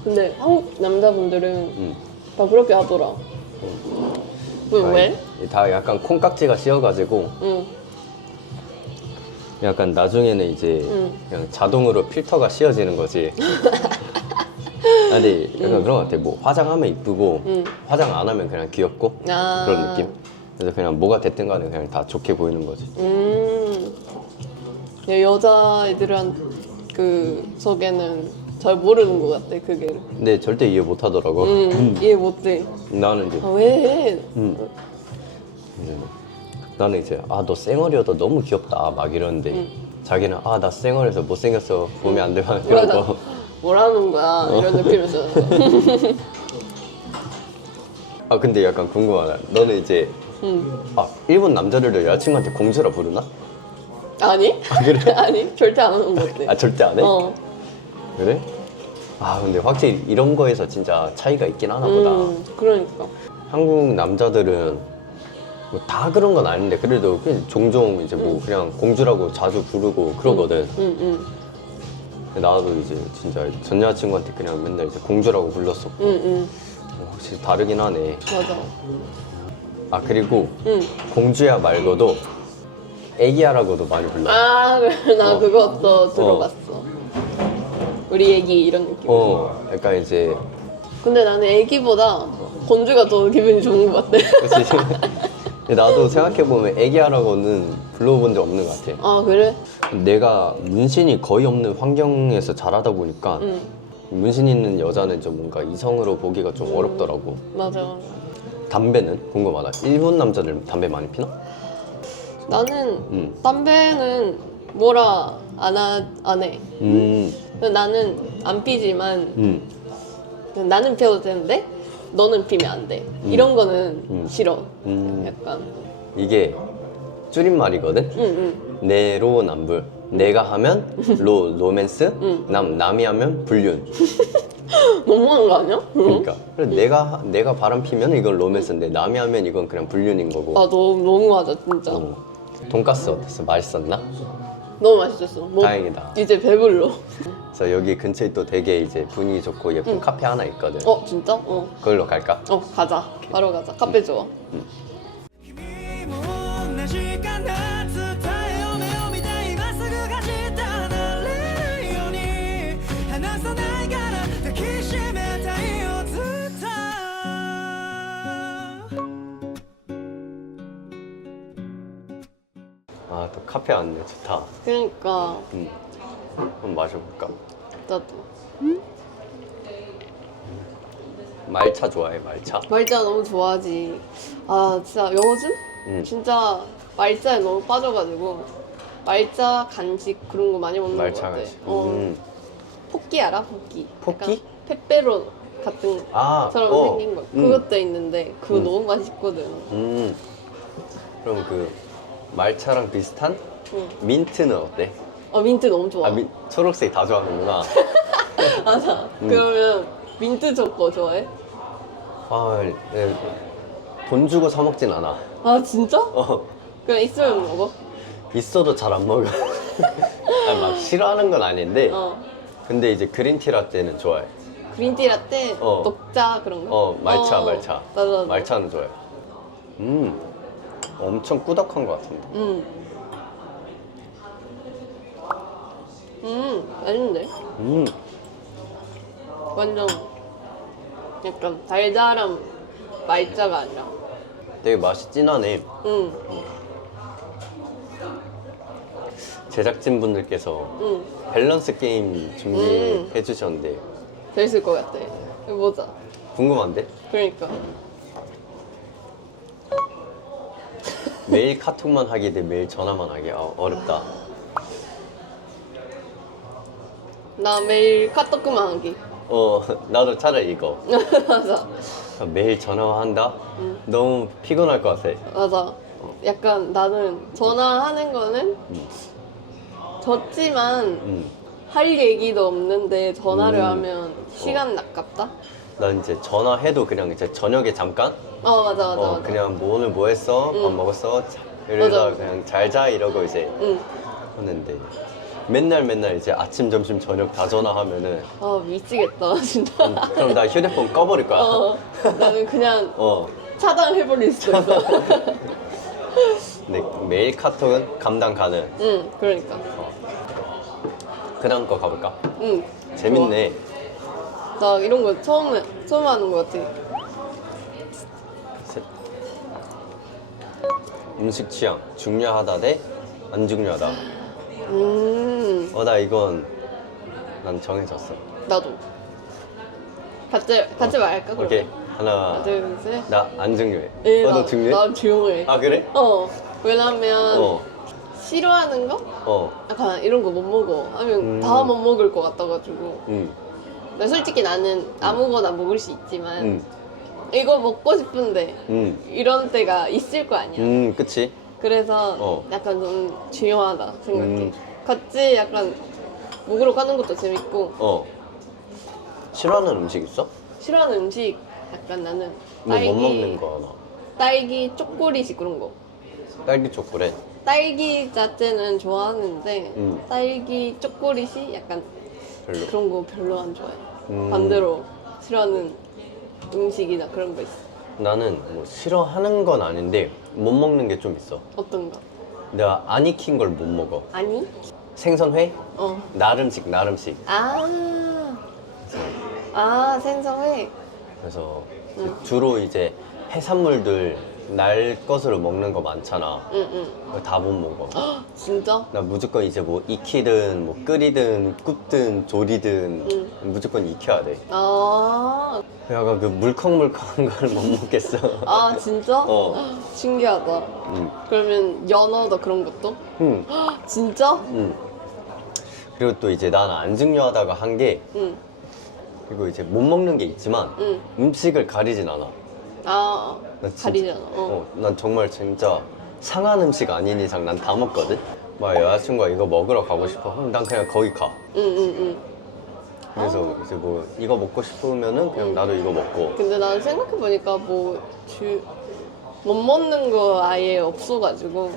근데 한국 남자분들은 다 그렇게 하더라. 왜? 다 약간 콩깍지가 씌어가지고 응. 약간 나중에는 이제 그냥 자동으로 필터가 씌어지는 거지. 아, 근데 약간 그런 것 같아. 뭐 화장하면 이쁘고 화장 안 하면 그냥 귀엽고 아. 그런 느낌. 그래서 그냥 뭐가 됐든 간에 그냥 다 좋게 보이는 거지. 여자애들한 그 속에는 잘 모르는 것 같아, 그게. 근데 절대 이해 못 하더라고. 이해 못해. 나는 이제 아, 왜? 나는 이제 아 너 쌩얼이어도 너무 귀엽다 막 이러는데 자기는 아 나 쌩얼에서 못생겼어 보면 안 돼 막 그런 맞아. 거. 뭐라는 거야, 이런 느낌이었어. 아 근데 약간 궁금하다. 너는 이제 아 일본 남자들도 여자친구한테 공주라 부르나? 아니? 그래? 아니, 절대 안 하는 것 같아. 아 절대 안 해? 어. 그래? 아 근데 확실히 이런 거에서 진짜 차이가 있긴 하나 보다. 그러니까. 한국 남자들은 뭐 다 그런 건 아닌데 그래도 그냥 종종 이제 뭐 그냥 공주라고 자주 부르고 그러거든. 근데 나도 이제 진짜 전 여자친구한테 그냥 맨날 이제 공주라고 불렀었고 확실히 다르긴 하네. 맞아. 아 그리고 공주야 말고도 애기야라고도 많이 불러. 아, 그래, 나 그것도 들어봤어. 우리 애기 이런 느낌. 약간 이제 근데 나는 애기보다 건주가 더 기분이 좋은 것 같아. 그치? 근데 나도 생각해보면 애기야라고는 불러본 적 없는 것 같아. 아, 그래? 내가 문신이 거의 없는 환경에서 자라다 보니까 문신 있는 여자는 좀 뭔가 이성으로 보기가 좀 어렵더라고. 맞아. 담배는 궁금하다. 일본 남자들 담배 많이 피나? 나는 담배는 뭐라 안 해. 근데 나는 안 피지만 나는 피워도 되는데 너는 피면 안 돼. 이런 거는 싫어. 약간. 이게 줄임말이거든? 내로남불. 내가 하면 로맨스, 남이 하면 불륜. 너무한 거 아니야? 그러니까 그래서 내가 바람 피면 이건 로맨스인데 남이 하면 이건 그냥 불륜인 거고. 아, 너무하다, 진짜. 돈가스 어땠어? 맛있었나? 너무 맛있었어. 뭐, 다행이다. 이제 배불러. 그래서 여기 근처에 또 되게 이제 분위기 좋고 예쁜 카페 하나 있거든. 진짜? 어. 그걸로 갈까? 가자. 바로 가자. 카페 좋아. 君も同じかな伝えよう目を見て今すぐがしたなれるように離さないから抱きしめたいよずっと 아 또 카페 왔네. 좋다. 그러니까 한번 마셔볼까? 나도. 말차 좋아해, 말차? 말차 너무 좋아하지. 아 진짜 요즘 진짜 말차에 너무 빠져가지고 말차 간식 그런 거 많이 먹는 거 말차 같아. 간식. 포끼 알아? 포끼. 포끼? 약간 페페로 같은 아, 처럼 생긴 거. 그것도 있는데 그거 음. 너무 맛있거든. 그럼 그 말차랑 비슷한 응. 민트는 어때? 민트 너무 좋아. 초록색 다 좋아하는구나. 맞아. 그러면 민트 초코 좋아해? 네. 돈 주고 사 먹진 않아. 아 진짜? 어, 그냥 있으면 먹어? 있어도 잘 안 먹어. 막 싫어하는 건 아닌데, 어. 근데 이제 그린티 라떼는 좋아해. 그린티 라떼, 어. 녹차 그런 거? 말차. 나도. 말차는 좋아해. 엄청 꾸덕한 것 같은데. 맛있는데? 완전 약간 달달한 말차가 아니라. 되게 맛이 진하네. 제작진분들께서 밸런스 게임 준비해 주셨는데 재밌을 것 같아. 이거 보자. 궁금한데? 그러니까. 매일 카톡만 하기 대 매일 전화만 하기. 어렵다. 나 매일 카톡만 하기. 나도 차라리 이거. 맞아. 매일 전화한다? 너무 피곤할 것 같아. 맞아. 약간 나는 전화하는 거는 졌지만 할 얘기도 없는데 전화를 하면 시간 아깝다? 난 이제 전화해도 그냥 이제 저녁에 잠깐? 맞아. 그냥 뭐 오늘 뭐 했어? 밥 먹었어? 이러다 맞아. 그냥 잘 자 이러고 이제 하는데 맨날 이제 아침, 점심, 저녁 다 전화하면은 미치겠다 진짜. 그럼 나 휴대폰 꺼버릴 거야. 나는 그냥 어. 차단해버릴 수도 있어. 근데 매일 카톡은 감당 가능. 그러니까. 그 다음 거 가볼까? 좋아. 재밌네. 나 이런 거 처음 하는 거 같아. 음식 취향 중요하다 대 안 중요하다. 나 이건 난 정해졌어. 나도. 같이 말할까 그럼? 오케이 하나 둘, 셋. 나 안 중요해. 나 너 중요해? 나 중요해. 그래? 왜냐면 싫어하는 거? 약간 이런 거 못 먹어. 하면 다 못 먹을 것 같아가지고. 근데 솔직히 나는 아무거나 먹을 수 있지만 이거 먹고 싶은데 이런 때가 있을 거 아니야. 그치. 그래서 약간 좀 중요하다 생각해. 같이 약간 먹으러 가는 것도 재밌고. 싫어하는 음식 있어? 싫어하는 음식 약간 나는 뭐 못 먹는 거 하나. 딸기 초콜릿이 그런 거. 딸기 초콜릿. 딸기 자체는 좋아하는데 딸기 초콜릿이 약간 별로. 그런 거 별로 안 좋아해. 반대로 싫어하는 음식이나 그런 거 있어. 나는 뭐 싫어하는 건 아닌데 못 먹는 게 좀 있어. 어떤 거? 내가 안 익힌 걸 못 먹어. 아니? 생선회? 어. 나름식. 생선회. 그래서 주로 이제 해산물들 날 것으로 먹는 거 많잖아. 그거 다 못 먹어. 진짜? 나 무조건 이제 뭐 익히든 뭐 끓이든 굽든 조리든 무조건 익혀야 돼. 약간 그 물컹물컹한 걸 못 먹겠어. 진짜? 신기하다. 그러면 연어도 그런 것도? 응. 진짜? 그리고 또 이제 나는 안 중요하다고 한 게 그리고 이제 못 먹는 게 있지만 음식을 가리진 않아. 나 진짜- 가리잖아. 난 정말 진짜 상한 음식 아닌 이상 난 다 먹거든? 막 여자친구가 이거 먹으러 가고 싶어. 그럼 난 그냥 거기 가. 그래서 이제 뭐 이거 먹고 싶으면은 그냥 나도 이거 먹고. 근데 나는 생각해보니까 못 먹는 거 아예 없어가지고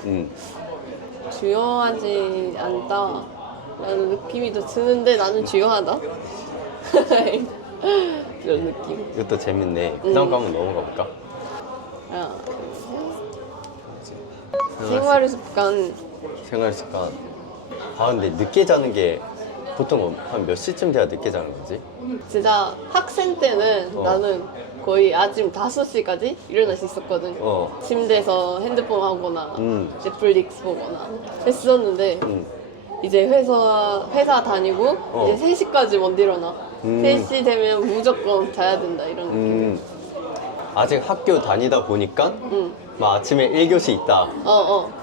중요하지 않다 라는 느낌이 더 드는데 나는 중요하다. 이런 느낌. 이것도 재밌네. 그 다음 거 한번 넘어가 볼까? 생활 습관. 생활 습관. 근데 늦게 자는 게 보통 한 몇 시쯤 돼야 늦게 자는 거지? 진짜 학생 때는 나는 거의 아침 5시까지 일어날 수 있었거든. 침대에서 핸드폰 하거나 넷플릭스 보거나 했었는데 이제 회사 다니고 이제 3시까지 못 일어나. 3시 되면 무조건 자야 된다 이런 느낌. 아직 학교 다니다 보니까 막 아침에 1교시 있다.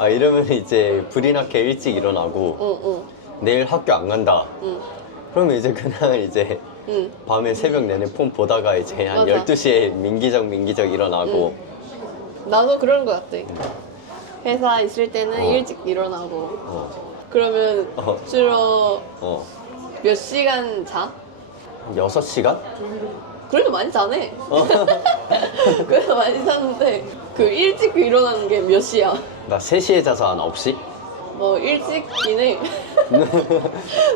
이러면 이제 불이 나게 일찍 일어나고 내일 학교 안 간다. 그러면 이제 그날 이제 밤에 새벽 내내 폰 보다가 이제 한 맞아. 12시에 민기적 일어나고 나도 그런 거 같아. 회사 있을 때는 일찍 일어나고 그러면 주로 몇 시간 자? 6시간? 그래도 많이 자네. 그래도 많이 자는데 그 일찍 일어나는 게 몇 시야? 나 3시에 자서 한 9시? 일찍이긴 해.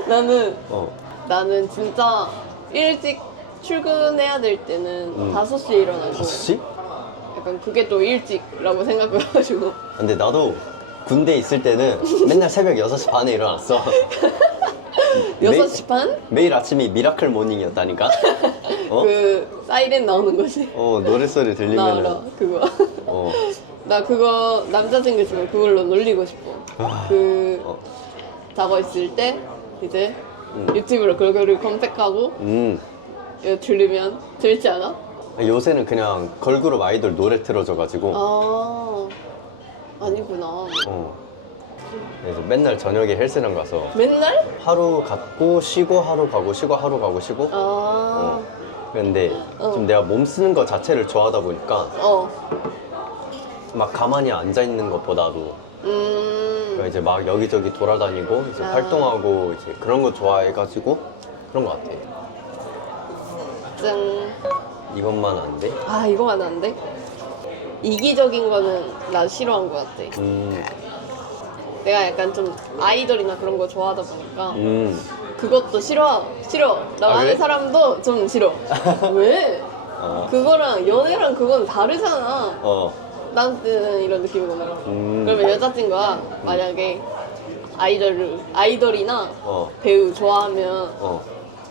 나는 진짜 일찍 출근해야 될 때는 5시에 일어나고 5시? 약간 그게 또 일찍이라고 생각해가지고 근데 나도 군대 있을 때는 맨날 새벽 6시 반에 일어났어. 6시 반? 매일 아침이 미라클 모닝이었다니까? 그 사이렌 나오는 거지. 노랫소리 나 알아 들리면은 그거. 어. 나 그거 남자친구 있으면 그걸로 놀리고 싶어. 자고 있을 때 이제 유튜브로 그거를 검색하고 이거 들으면 재밌지 않아? 요새는 그냥 걸그룹 아이돌 노래 틀어줘가지고 아니구나. 그래서 맨날 저녁에 헬스장 가서 맨날? 하루 갔고 쉬고 하루 가고 쉬고 하루 가고 쉬고 근데 좀 내가 몸 쓰는 거 자체를 좋아하다 보니까 막 가만히 앉아 있는 것보다도 그러니까 이제 막 여기저기 돌아다니고 이제 활동하고 이제 그런 거 좋아해가지고 그런 거 같아. 짠. 이것만 안 돼? 이거만 안 돼? 이기적인 거는 나 싫어한 것 같아. 내가 약간 좀 아이돌이나 그런 거 좋아하다 보니까 그것도 싫어. 나 아는 그래? 사람도 좀 싫어. 왜? 그거랑 연애랑 그건 다르잖아. 나한테는 이런 느낌이거든. 그러면 여자친구가 만약에 아이돌이나 배우 좋아하면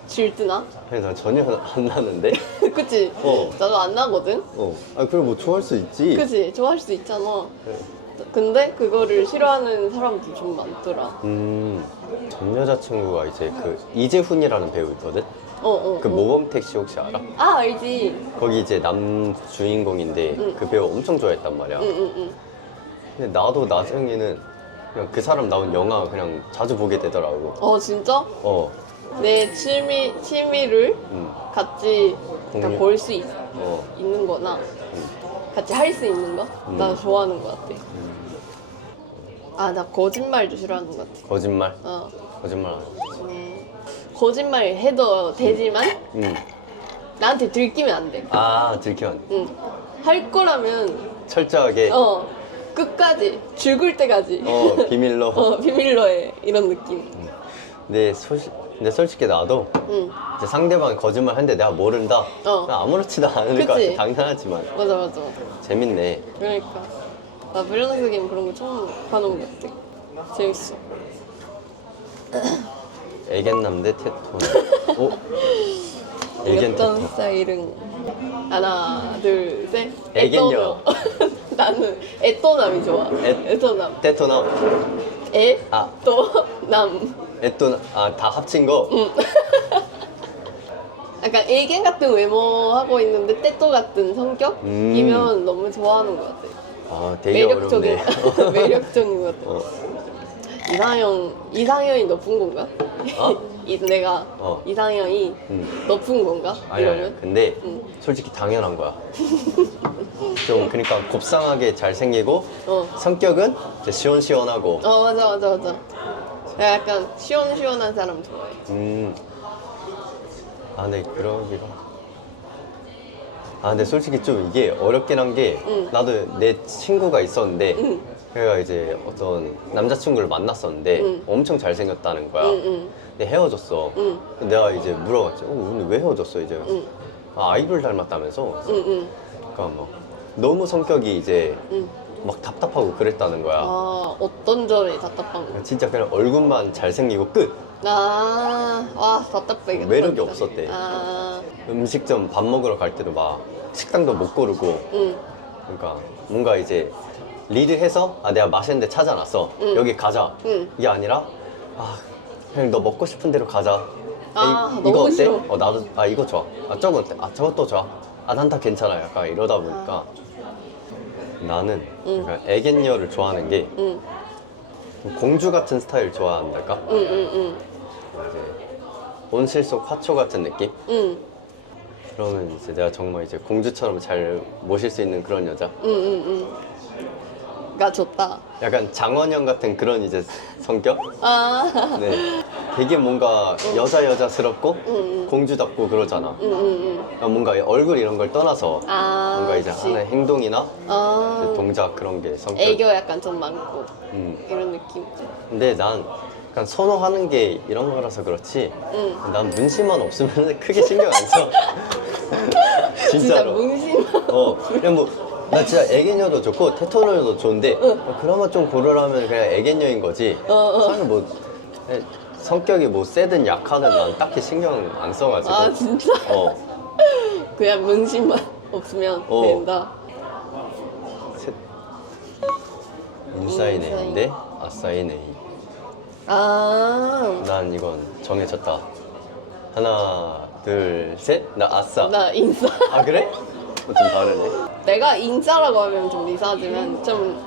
질투나? 그래서 난 전혀 안 나는데? 그치? 나도 안 나거든? 그래 뭐 좋아할 수 있지. 그치? 좋아할 수 있잖아. 그래. 근데 그거를 싫어하는 사람도 좀 많더라. 전 여자친구가 이제 그 이재훈이라는 배우 있거든? 그 모범택시 혹시 알아? 알지. 거기 이제 남 주인공인데 그 배우 엄청 좋아했단 말이야. 근데 나도 나중에는 그냥 그 사람 나온 영화 그냥 자주 보게 되더라고. 진짜? 내 취미를 같이 공유. 볼 수 있는 거나 같이 할 수 있는 거? 나 좋아하는 것 같아. 나 거짓말도 싫어하는 것 같아. 거짓말? 거짓말 안 해. 거짓말 해도 되지만 나한테 들키면 안 돼. 들키면 안 돼. 할 거라면 철저하게 끝까지 죽을 때까지 비밀로. 비밀로 해. 이런 느낌. 근데 솔직히 나도 이제 상대방이 거짓말 하는데 내가 모른다. 그냥 아무렇지도 않을 것 그치? 같아. 당연하지만 맞아. 재밌네. 그러니까 나 밸런스 게임 그런 거 처음 봐놓은 것 같아. 재밌어. 애견남 대 테토남. 애견 어떤 테토. 스타일은 하나 둘 셋. 애견녀. 나는 애또남이 좋아. 애또남. 테토남. 애또남. 애또남. 다 합친 거. 약간 애견 같은 외모하고 있는데 떼또 같은 성격이면 너무 좋아하는 것 같아. 되게 어렵네. 매력적인 것 같아. 이상형이 높은 건가? 내가 이상형이 높은 건가? 아니야. 이러면? 근데 솔직히 당연한 거야. 좀 그러니까 곱상하게 잘생기고 성격은 이제 시원시원하고. 맞아. 내가 약간 시원시원한 사람 좋아해. 네, 그러기가. 근데 솔직히 좀 이게 어렵긴 한 게 나도 내 친구가 있었는데 걔가 이제 어떤 남자친구를 만났었는데 엄청 잘생겼다는 거야. 근데 헤어졌어. 내가 이제 물어봤지. 근데 왜 헤어졌어? 이제 아이돌 닮았다면서. 그러니까 막 너무 성격이 이제 막 답답하고 그랬다는 거야. 어떤 점이 답답한 거? 진짜 그냥 얼굴만 잘생기고 끝. 와 답답해. 매력이 없었대. 음식점 밥 먹으러 갈 때도 막 식당도 못 고르고. 그러니까 뭔가 이제 리드해서 내가 맛있는데 찾아놨어. 여기 가자. 이게 아니라 그냥 너 먹고 싶은 대로 가자. 너무 이거 어때? 싫어. 나도 이거 좋아. 저거 어때? 저것도 좋아. 난 다 괜찮아. 약간 이러다 보니까 나는 약간 애견녀를 좋아하는 게 응, 공주 같은 스타일 좋아한달까? 응, 응, 이제 온실 속 화초 같은 느낌? 응, 그러면 이제 내가 정말 이제 공주처럼 잘 모실 수 있는 그런 여자? 응, 응, 응. 가 좋다. 약간 장원영 같은 그런 이제 성격? 네. 되게 뭔가 여자스럽고 공주답고 그러잖아. 응, 응, 그러니까 뭔가 얼굴 이런 걸 떠나서 뭔가 이제 그치. 하는 행동이나 이제 아, 동작 그런 게 성격. 애교 약간 좀 많고 이런 느낌. 근데 난 약간 선호하는 게 이런 거라서 그렇지. 응. 난 문신만 없으면 크게 신경 안 써. 진짜 진짜로. 뭉심. 그냥 뭐 나 진짜 애견녀도 좋고 테토녀도 좋은데 그나마 좀 고르라면 그냥 애견녀인 거지. 사실 뭐 성격이 뭐 세든 약하든 난 딱히 신경 안 써가지고. 아 진짜? 어. 그냥 뭉심만 없으면 된다. 인사인 인사인. A인데 아싸인 A. 아, 난 이건 정해졌다. 하나, 둘, 셋. 나 아싸. 나 인싸. 아 그래? 좀 다르네. 내가 인싸라고 하면 좀 이상하지만 좀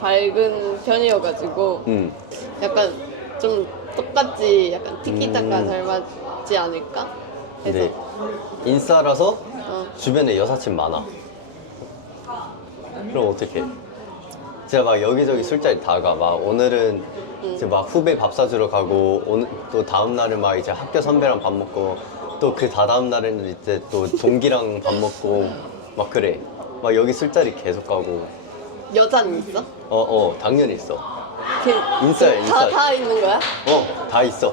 밝은 편이어가지고 약간 좀 똑같이 약간 티키타카 잘 맞지 않을까? 해서 근데 인싸라서 어. 주변에 여사친 많아. 그럼 어떡해? 제가 막 여기저기 술자리 다 가. 막 오늘은 이제 막 후배 밥 사주러 가고 오늘 또 다음 날은 막 이제 학교 선배랑 밥 먹고 또 그 다다음 날에는 이제 또 동기랑 밥 먹고 막 그래. 막 여기 술자리 계속 가고. 여자는 있어? 당연히 있어. 그- 인싸야, 인싸. 다 있는 거야? 다 있어.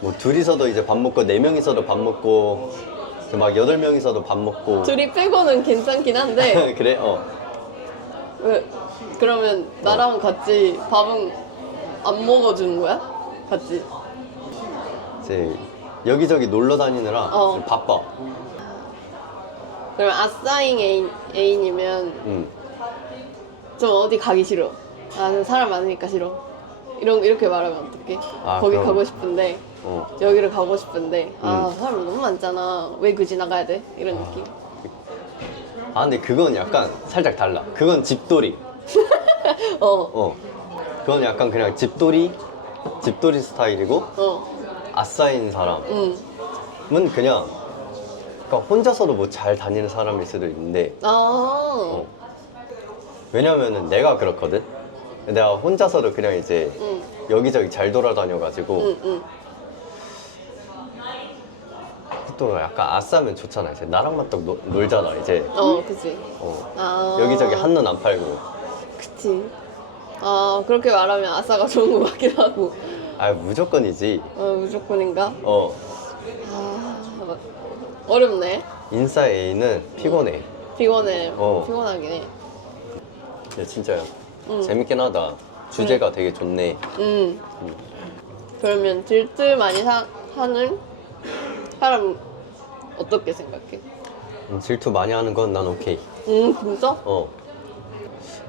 뭐 둘이서도 이제 밥 먹고 네 명이서도 밥 먹고 막 8명이서도 밥 먹고. 둘이 빼고는 괜찮긴 한데 그래? 그러면 나랑 같이 밥은 안 먹어주는 거야? 같이? 이제 여기저기 놀러 다니느라 바빠. 그러면 아싸잉 애인이면 좀 어디 가기 싫어. 나는 사람 많으니까 싫어. 이렇게 말하면 어떡해? 거기 그럼. 가고 싶은데 여기를 가고 싶은데 사람 너무 많잖아. 왜 굳이 나가야 돼? 이런 느낌. 근데 그건 약간 살짝 달라. 그건 집돌이. 그건 약간 그냥 집돌이 스타일이고 아싸인 사람은 그냥 그러니까 혼자서도 뭐 잘 다니는 사람일 수도 있는데 왜냐면은 내가 그렇거든. 내가 혼자서도 그냥 이제 여기저기 잘 돌아다녀가지고 또 약간 아싸면 좋잖아. 이제 나랑만 딱 놀잖아 이제. 그치. 여기저기 한눈 안 팔고. 그치. 그렇게 말하면 아싸가 좋은 것 같기도 하고. 무조건이지. 무조건인가? 어. 어렵네. 인싸 A는 피곤해. 피곤해. 어. 피곤하긴 해. 근데 진짜 재밌긴 하다. 주제가 되게 좋네. 그러면 질투 많이 하는 사람 어떻게 생각해? 질투 많이 하는 건 난 오케이. 진짜?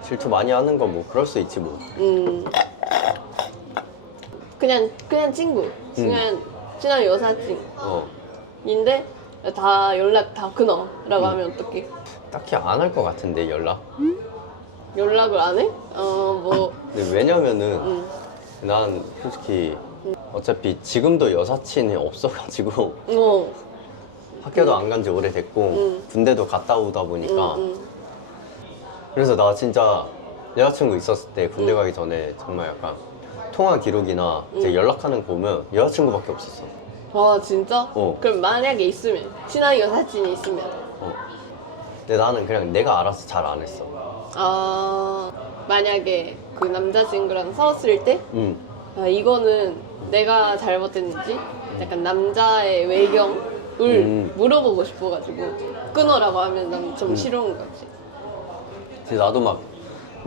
질투 많이 하는 건 뭐 그럴 수 있지 뭐. 그냥 친구. 그냥 친한 여사친인데 어. 다 연락 다 끊어라고 하면 어떡해? 딱히 안 할 것 같은데 연락. 연락을 안 해? 뭐 근데 왜냐면은 난 솔직히 어차피 지금도 여사친이 없어가지고 학교도 안 간 지 오래됐고 군대도 갔다 오다 보니까 그래서 나 진짜 여자친구 있었을 때 군대 가기 전에 정말 약간 통화 기록이나 이제 연락하는 거 보면 여자친구밖에 없었어. 와 진짜? 그럼 만약에 있으면 친한 여사친이 있으면 근데 나는 그냥 내가 알아서 잘 안 했어. 만약에 그 남자친구랑 싸웠을 때 이거는 내가 잘못했는지 약간 남자의 외경을 물어보고 싶어가지고 끊어라고 하면 난 좀 싫은 거지. 근데 나도 막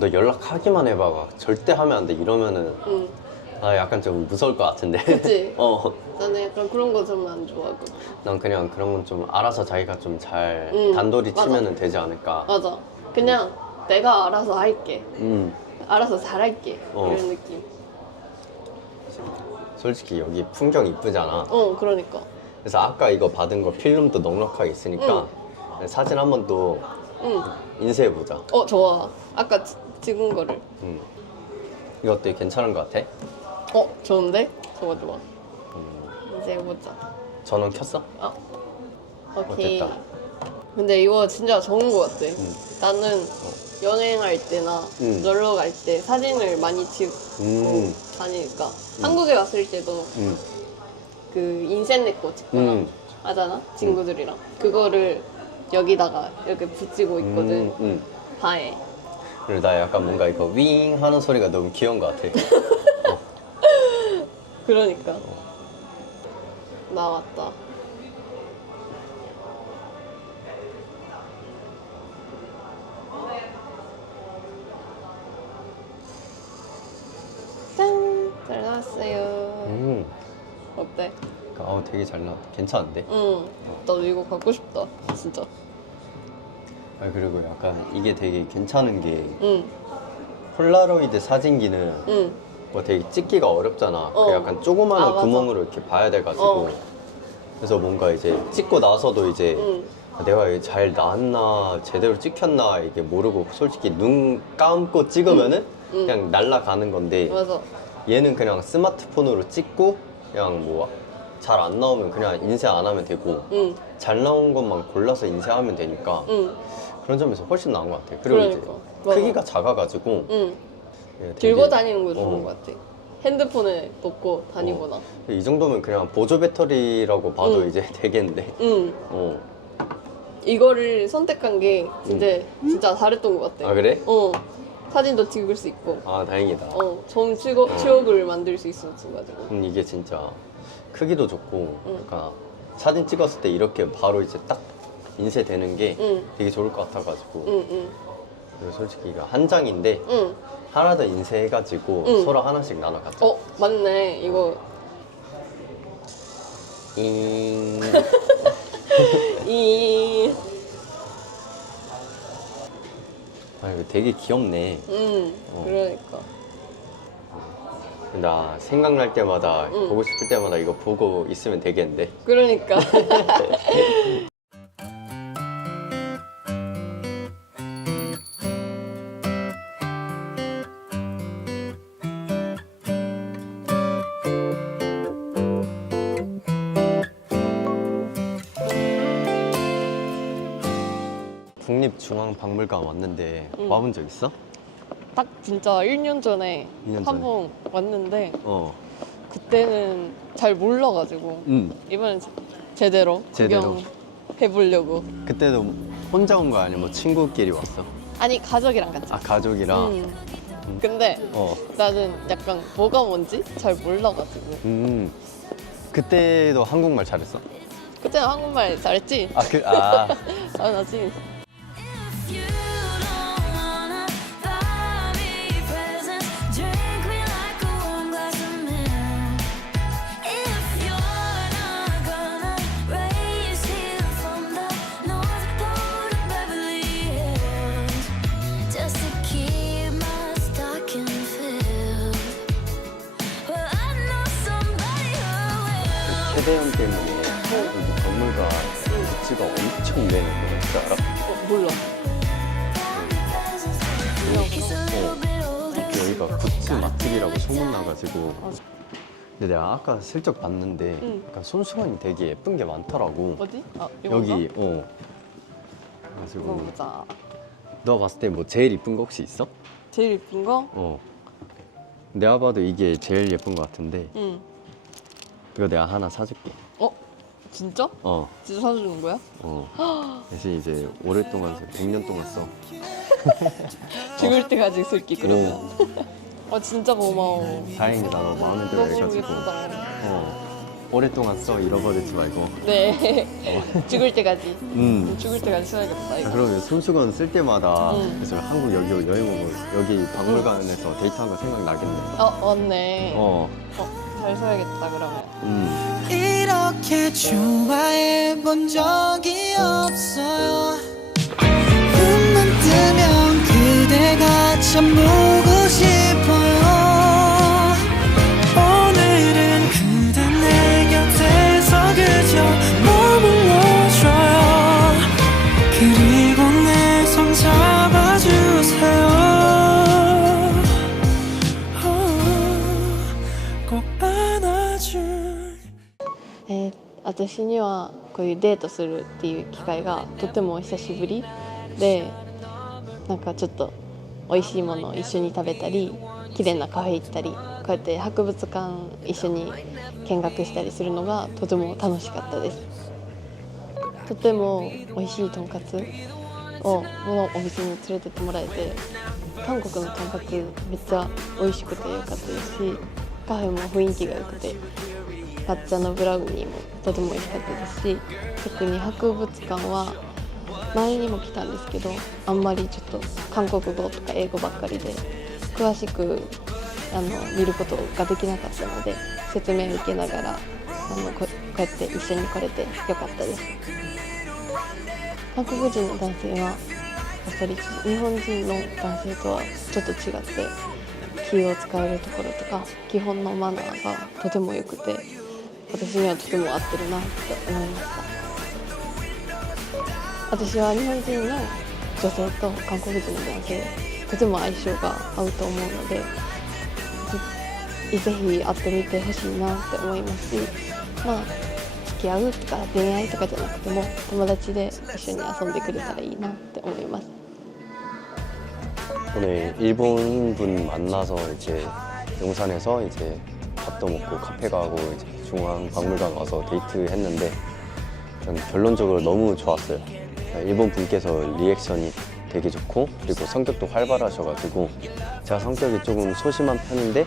너 연락하기만 해봐. 막 절대 하면 안 돼 이러면은 나 약간 좀 무서울 것 같은데. 그치? 나는 약간 그런 거 좀 안 좋아하고. 난 그냥 그런 건 좀 알아서 자기가 좀 잘 단도리 맞아. 치면은 되지 않을까. 맞아. 그냥 내가 알아서 할게. 음. 알아서 잘할게. 어. 이런 느낌. 솔직히 여기 풍경 이쁘잖아. 그러니까. 그래서 아까 이거 받은 거 필름도 넉넉하게 있으니까 사진 한 번 또 인쇄해보자. 좋아. 아까 찍은 거를. 이것도 괜찮은 것 같아? 좋은데? 좋아. 이제 해보자. 전원 켰어? 오케이. 됐다. 근데 이거 진짜 좋은 거 같아. 나는 여행할 때나 놀러 갈 때 사진을 많이 찍고 다니니까 한국에 왔을 때도 그 인생 내거 찍거나 하잖아 친구들이랑 그거를 여기다가 이렇게 붙이고 있거든. 바에. 그리고 나 약간 뭔가 이거 윙 하는 소리가 너무 귀여운 것 같아. 그러니까 나왔다. 짠! 잘 나왔어요. 어때? 되게 잘 나왔다. 괜찮은데? 나도 이거 갖고 싶다. 진짜. 그리고 약간 이게 되게 괜찮은 게 응. 폴라로이드 사진기는 응. 뭐 되게 찍기가 어렵잖아. 그 약간 조그마한 맞아. 구멍으로 이렇게 봐야 돼가지고 그래서 뭔가 이제 찍고 나서도 이제 내가 이게 잘 나왔나 제대로 찍혔나 이게 모르고 솔직히 눈 감고 찍으면은 그냥 날아가는 건데 맞아. 얘는 그냥 스마트폰으로 찍고 그냥 뭐 잘 안 나오면 그냥 인쇄 안 하면 되고 잘 나온 것만 골라서 인쇄하면 되니까 그런 점에서 훨씬 나은 것 같아. 그리고 그러니까. 이제 맞아. 크기가 작아가지고 얘 되게- 들고 다니는 거 좋은 어. 것 같아. 핸드폰에 놓고 다니거나. 이 정도면 그냥 보조 배터리라고 봐도 이제 되겠는데. 응. 어. 이거를 선택한 게 진짜 잘했던 것 같아. 아 그래? 사진도 찍을 수 있고. 아 다행이다. 좋은 추억을 만들 수 있어가지고. 이게 진짜 크기도 좋고 약간 사진 찍었을 때 이렇게 바로 이제 딱 인쇄되는 게 되게 좋을 것 같아가지고 그리고 솔직히 이거 한 장인데 하나 더 인쇄해가지고 서로 하나씩 나눠 갖자. 맞네. 이거 잉. 이 이거 되게 귀엽네. 그러니까. 나 생각날 때마다 보고 싶을 때마다 이거 보고 있으면 되겠는데. 그러니까. 국립중앙박물관 왔는데 와본 적 있어? 딱 진짜 1년 전에 1년 한 번 왔는데 어. 그때는 잘 몰라가지고 이번엔 제대로 구경해보려고. 그때도 그때도 혼자 온 거 아니면 뭐 친구끼리 왔어? 아니 가족이랑 같이. 아 가족이랑? 근데 어. 나는 약간 뭐가 뭔지 잘 몰라가지고. 그때도 한국말 잘했어? 그때는 한국말 잘했지? 아 당연하지. You don't wanna buy me presents, drink me like a warm glass of milk. If you're not gonna raise here from the North Pole to Beverly Hills, just to keep my stocking filled, well I know somebody who will. 최대현 때문에 여기 박물관 굿즈가 엄청 유행했거든. 혹시 알아? 몰라. 여기가 굿즈 맛집이라고 소문나가지고. 근데 내가 아까 슬쩍 봤는데 약간 손수건이 되게 예쁜 게 많더라고. 어디? 이건가? 여기 그래가지고 보자. 너 봤을 때 뭐 제일 이쁜 거 혹시 있어? 제일 예쁜 거? 내가 봐도 이게 제일 예쁜 거 같은데 응. 이거 내가 하나 사줄게. 진짜? 진짜 사주는 거야? 대신 이제 오랫동안 100년 동안 써. 죽을 때까지 쓸게 그러면. 진짜 고마워. 다행이다. 너 마음에 들어 너무 해가지고 예쁘다. 오랫동안 써. 잃어버리지 말고. 네. 죽을 때까지. 음. 죽을 때까지 써야겠다. 이거. 그러면 손수건 쓸 때마다 그래서 한국 여기 여행 오고 여기 박물관에서 데이트한 거 생각나겠네. 맞네. 잘 써야겠다 그러면. 이렇게 좋아해 본 적이 없어요. 눈만 뜨면 그대가 참 보고 싶어요. 오늘은 私にはこういうデートするっていう機会がとても久しぶりで、なんかちょっと美味しいものを一緒に食べたり、綺麗なカフェ行ったり、こうやって博物館一緒に見学したりするのがとても楽しかったです。とても美味しいとんかつをのお店に連れてってもらえて、韓国のとんかつめっちゃ美味しくてよかったですし、カフェも雰囲気が良くて、抹茶のブラウニーもとても美味しかったですし、特に博物館は前にも来たんですけど、あんまりちょっと韓国語とか英語ばっかりで詳しく見ることができなかったので、説明を受けながらこうやって一緒に来れてよかったです。韓国人の男性はやっぱり日本人の男性とはちょっと違って気を使えるところとか基本のマナーがとても良くて、私にはとても合ってるなって思いました。私は日本人の女性と韓国人の男性とても相性が合うと思うので、ぜひ会ってみてほしいなって思いますし、付き合うとか恋愛とかじゃなくても友達で一緒に遊んでくれたらいいなって思います。 오늘 일본 분 만나서 이제 용산에서 이제 밥도 먹고 카페 가고 이제 중앙박물관 와서 데이트했는데 전 결론적으로 너무 좋았어요. 일본 분께서 리액션이 되게 좋고 그리고 성격도 활발하셔가지고 제가 성격이 조금 소심한 편인데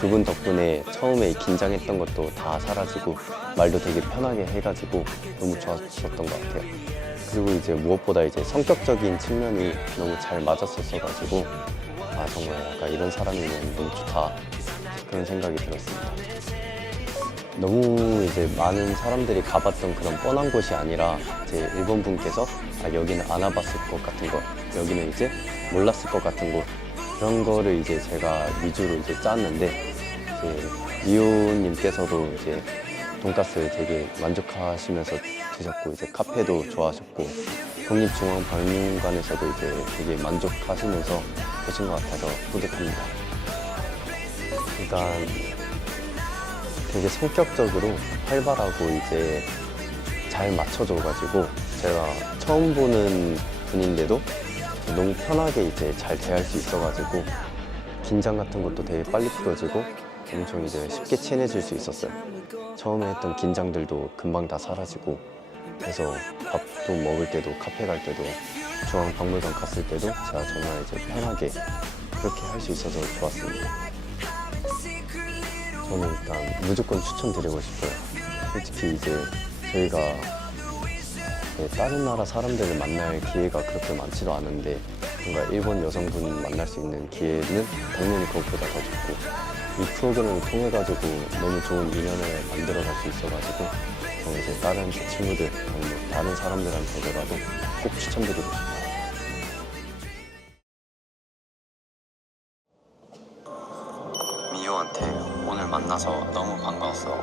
그분 덕분에 처음에 긴장했던 것도 다 사라지고 말도 되게 편하게 해가지고 너무 좋았었던 것 같아요. 그리고 이제 무엇보다 이제 성격적인 측면이 너무 잘 맞았었어가지고 아 정말 약간 이런 사람이면 너무 좋다 그런 생각이 들었습니다. 너무 이제 많은 사람들이 가봤던 그런 뻔한 곳이 아니라 이제 일본 분께서 아 여기는 안 와봤을 것 같은 것, 여기는 이제 몰랐을 것 같은 곳 그런 거를 이제 제가 위주로 이제 짰는데 이제 미호님께서도 이제 돈가스를 되게 만족하시면서 드셨고 이제 카페도 좋아하셨고 국립중앙박물관에서도 이제 되게 만족하시면서 보신 것 같아서 뿌듯합니다. 그러니까 되게 성격적으로 활발하고 이제 잘 맞춰줘가지고 제가 처음 보는 분인데도 너무 편하게 이제 잘 대할 수 있어가지고 긴장 같은 것도 되게 빨리 풀어지고 엄청 이제 쉽게 친해질 수 있었어요. 처음에 했던 긴장들도 금방 다 사라지고 그래서 밥도 먹을 때도 카페 갈 때도 중앙박물관 갔을 때도 제가 정말 이제 편하게 그렇게 할 수 있어서 좋았습니다. 저는 일단 무조건 추천드리고 싶어요. 솔직히 이제 저희가 다른 나라 사람들을 만날 기회가 그렇게 많지도 않은데 뭔가 일본 여성분 만날 수 있는 기회는 당연히 그것보다 더 좋고 이 프로그램을 통해 가지고 너무 좋은 인연을 만들어갈 수 있어가지고 저는 이제 다른 제 친구들 아니면 다른 사람들한테라도 꼭 추천드리고 싶어요. 미호한테 오늘 만나서 너무 반가웠어.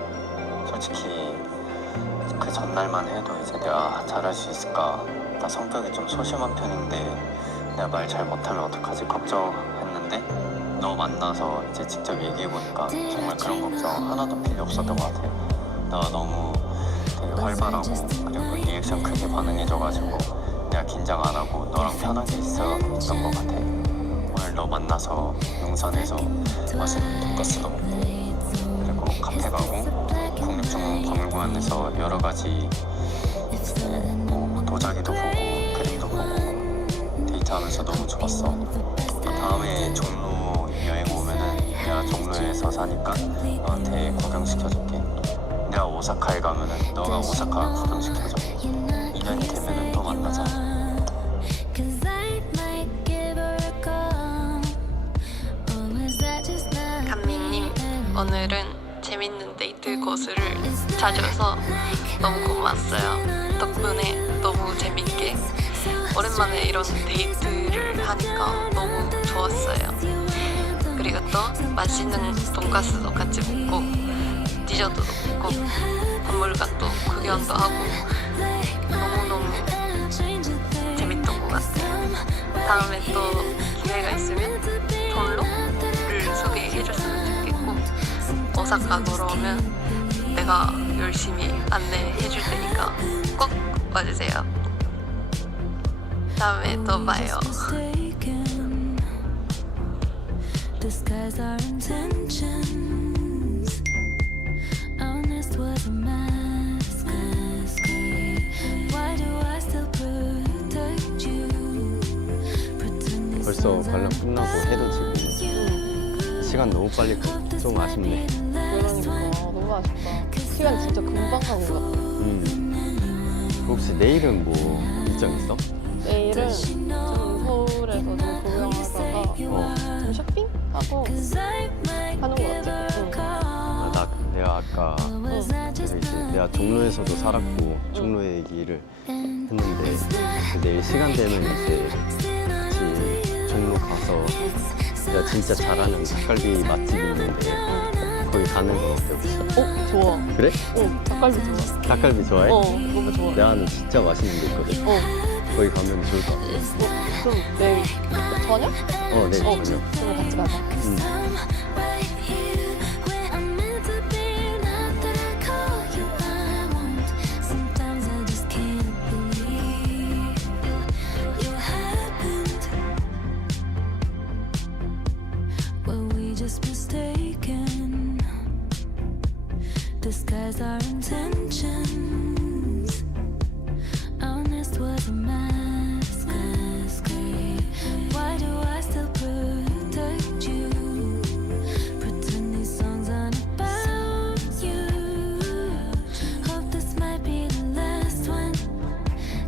솔직히 그 전날만 해도 이제 내가 잘할 수 있을까, 나 성격이 좀 소심한 편인데 내가 말 잘 못하면 어떡하지 걱정했는데 너 만나서 이제 직접 얘기해보니까 정말 그런 걱정 하나도 필요 없었던 것 같아요. 너가 너무 되게 활발하고 그리고 리액션 크게 반응해줘가지고 내가 긴장 안 하고 너랑 편하게 있었던 것 같아. 오늘 너 만나서 용산에서 맛있는 돈가스도 먹고 그리고 카페 가고 국립중앙박물관에서 여러 가지 뭐 도자기도 보고 그림도 보고 데이트하면서 너무 좋았어. 다음에 종로 여행 오면은 내가 종로에서 사니까 너한테 구경시켜줄게. 내가 오사카에 가면은 너가 오사카 구경시켜줘. 인연이 되면은 또 만나자. 감민님, 오늘은 재밌는 데이트 코스를 찾아서 너무 고마웠어요. 덕분에 너무 재밌게 오랜만에 이런 데이트를 하니까 너무 좋았어요. 그리고 또 맛있는 돈가스도 같이 먹고 디저트도 먹고 박물관도 구경도 하고 너무너무 재밌던 것 같아요. 다음에 또 기회가 있으면 종로를 소개해줬으면 좋겠고 오사카 놀러오면 내가 제가 열심히 안내해 줄 테니까 꼭 와주세요. 다음에 또 봐요. mistaken. Disguise our intentions. Honest was a mask. Why do I still protect you? Pretend these 벌써 songs 관람 aren't 끝나고 해도 지고 you. 시간 너무 빨리 좀 아쉽네. 그러니까 너무 아쉽다. 시간 진짜 금방 가는 것 같아. 혹시 내일은 뭐 일정 있어? 내일은 좀 서울에서 좀 구경하다가 좀 쇼핑하고 하는 것 같아. 내가 아까 내가 종로에서도 살았고 종로 얘기를 했는데 내일 시간 되면 이제 같이 종로 가서 내가 진짜 잘하는 닭갈비 맛집 있는데 거기 가는 건 어때 혹시? 좋아. 그래? 닭갈비 좋아. 닭갈비 좋아해? 너무 좋아. 내가 아는 진짜 맛있는 데 있거든. 거기 가면 좋을 것 같아. 좀 내일 저녁? 내일 저녁. 그럼 같이 가자. Right here where I'm meant to be. Not that I call you, I won't. Sometimes I just can't believe you happened. Were we just mistaken? Disguise our intentions. Honest was a mask. Why do I still protect you? Pretend these songs aren't about you. Hope this might be the last one.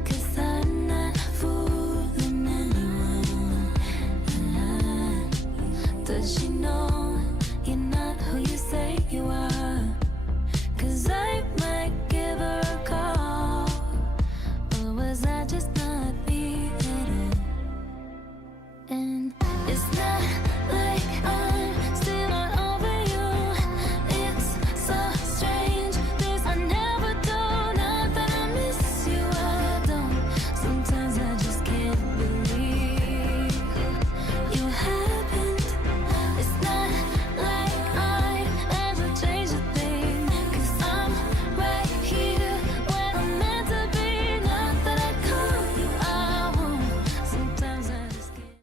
'Cause I'm not fooling anyone. Does she know you're not who you say you are? 'Cause I might give her a call. Or was I just not me at all? And it's not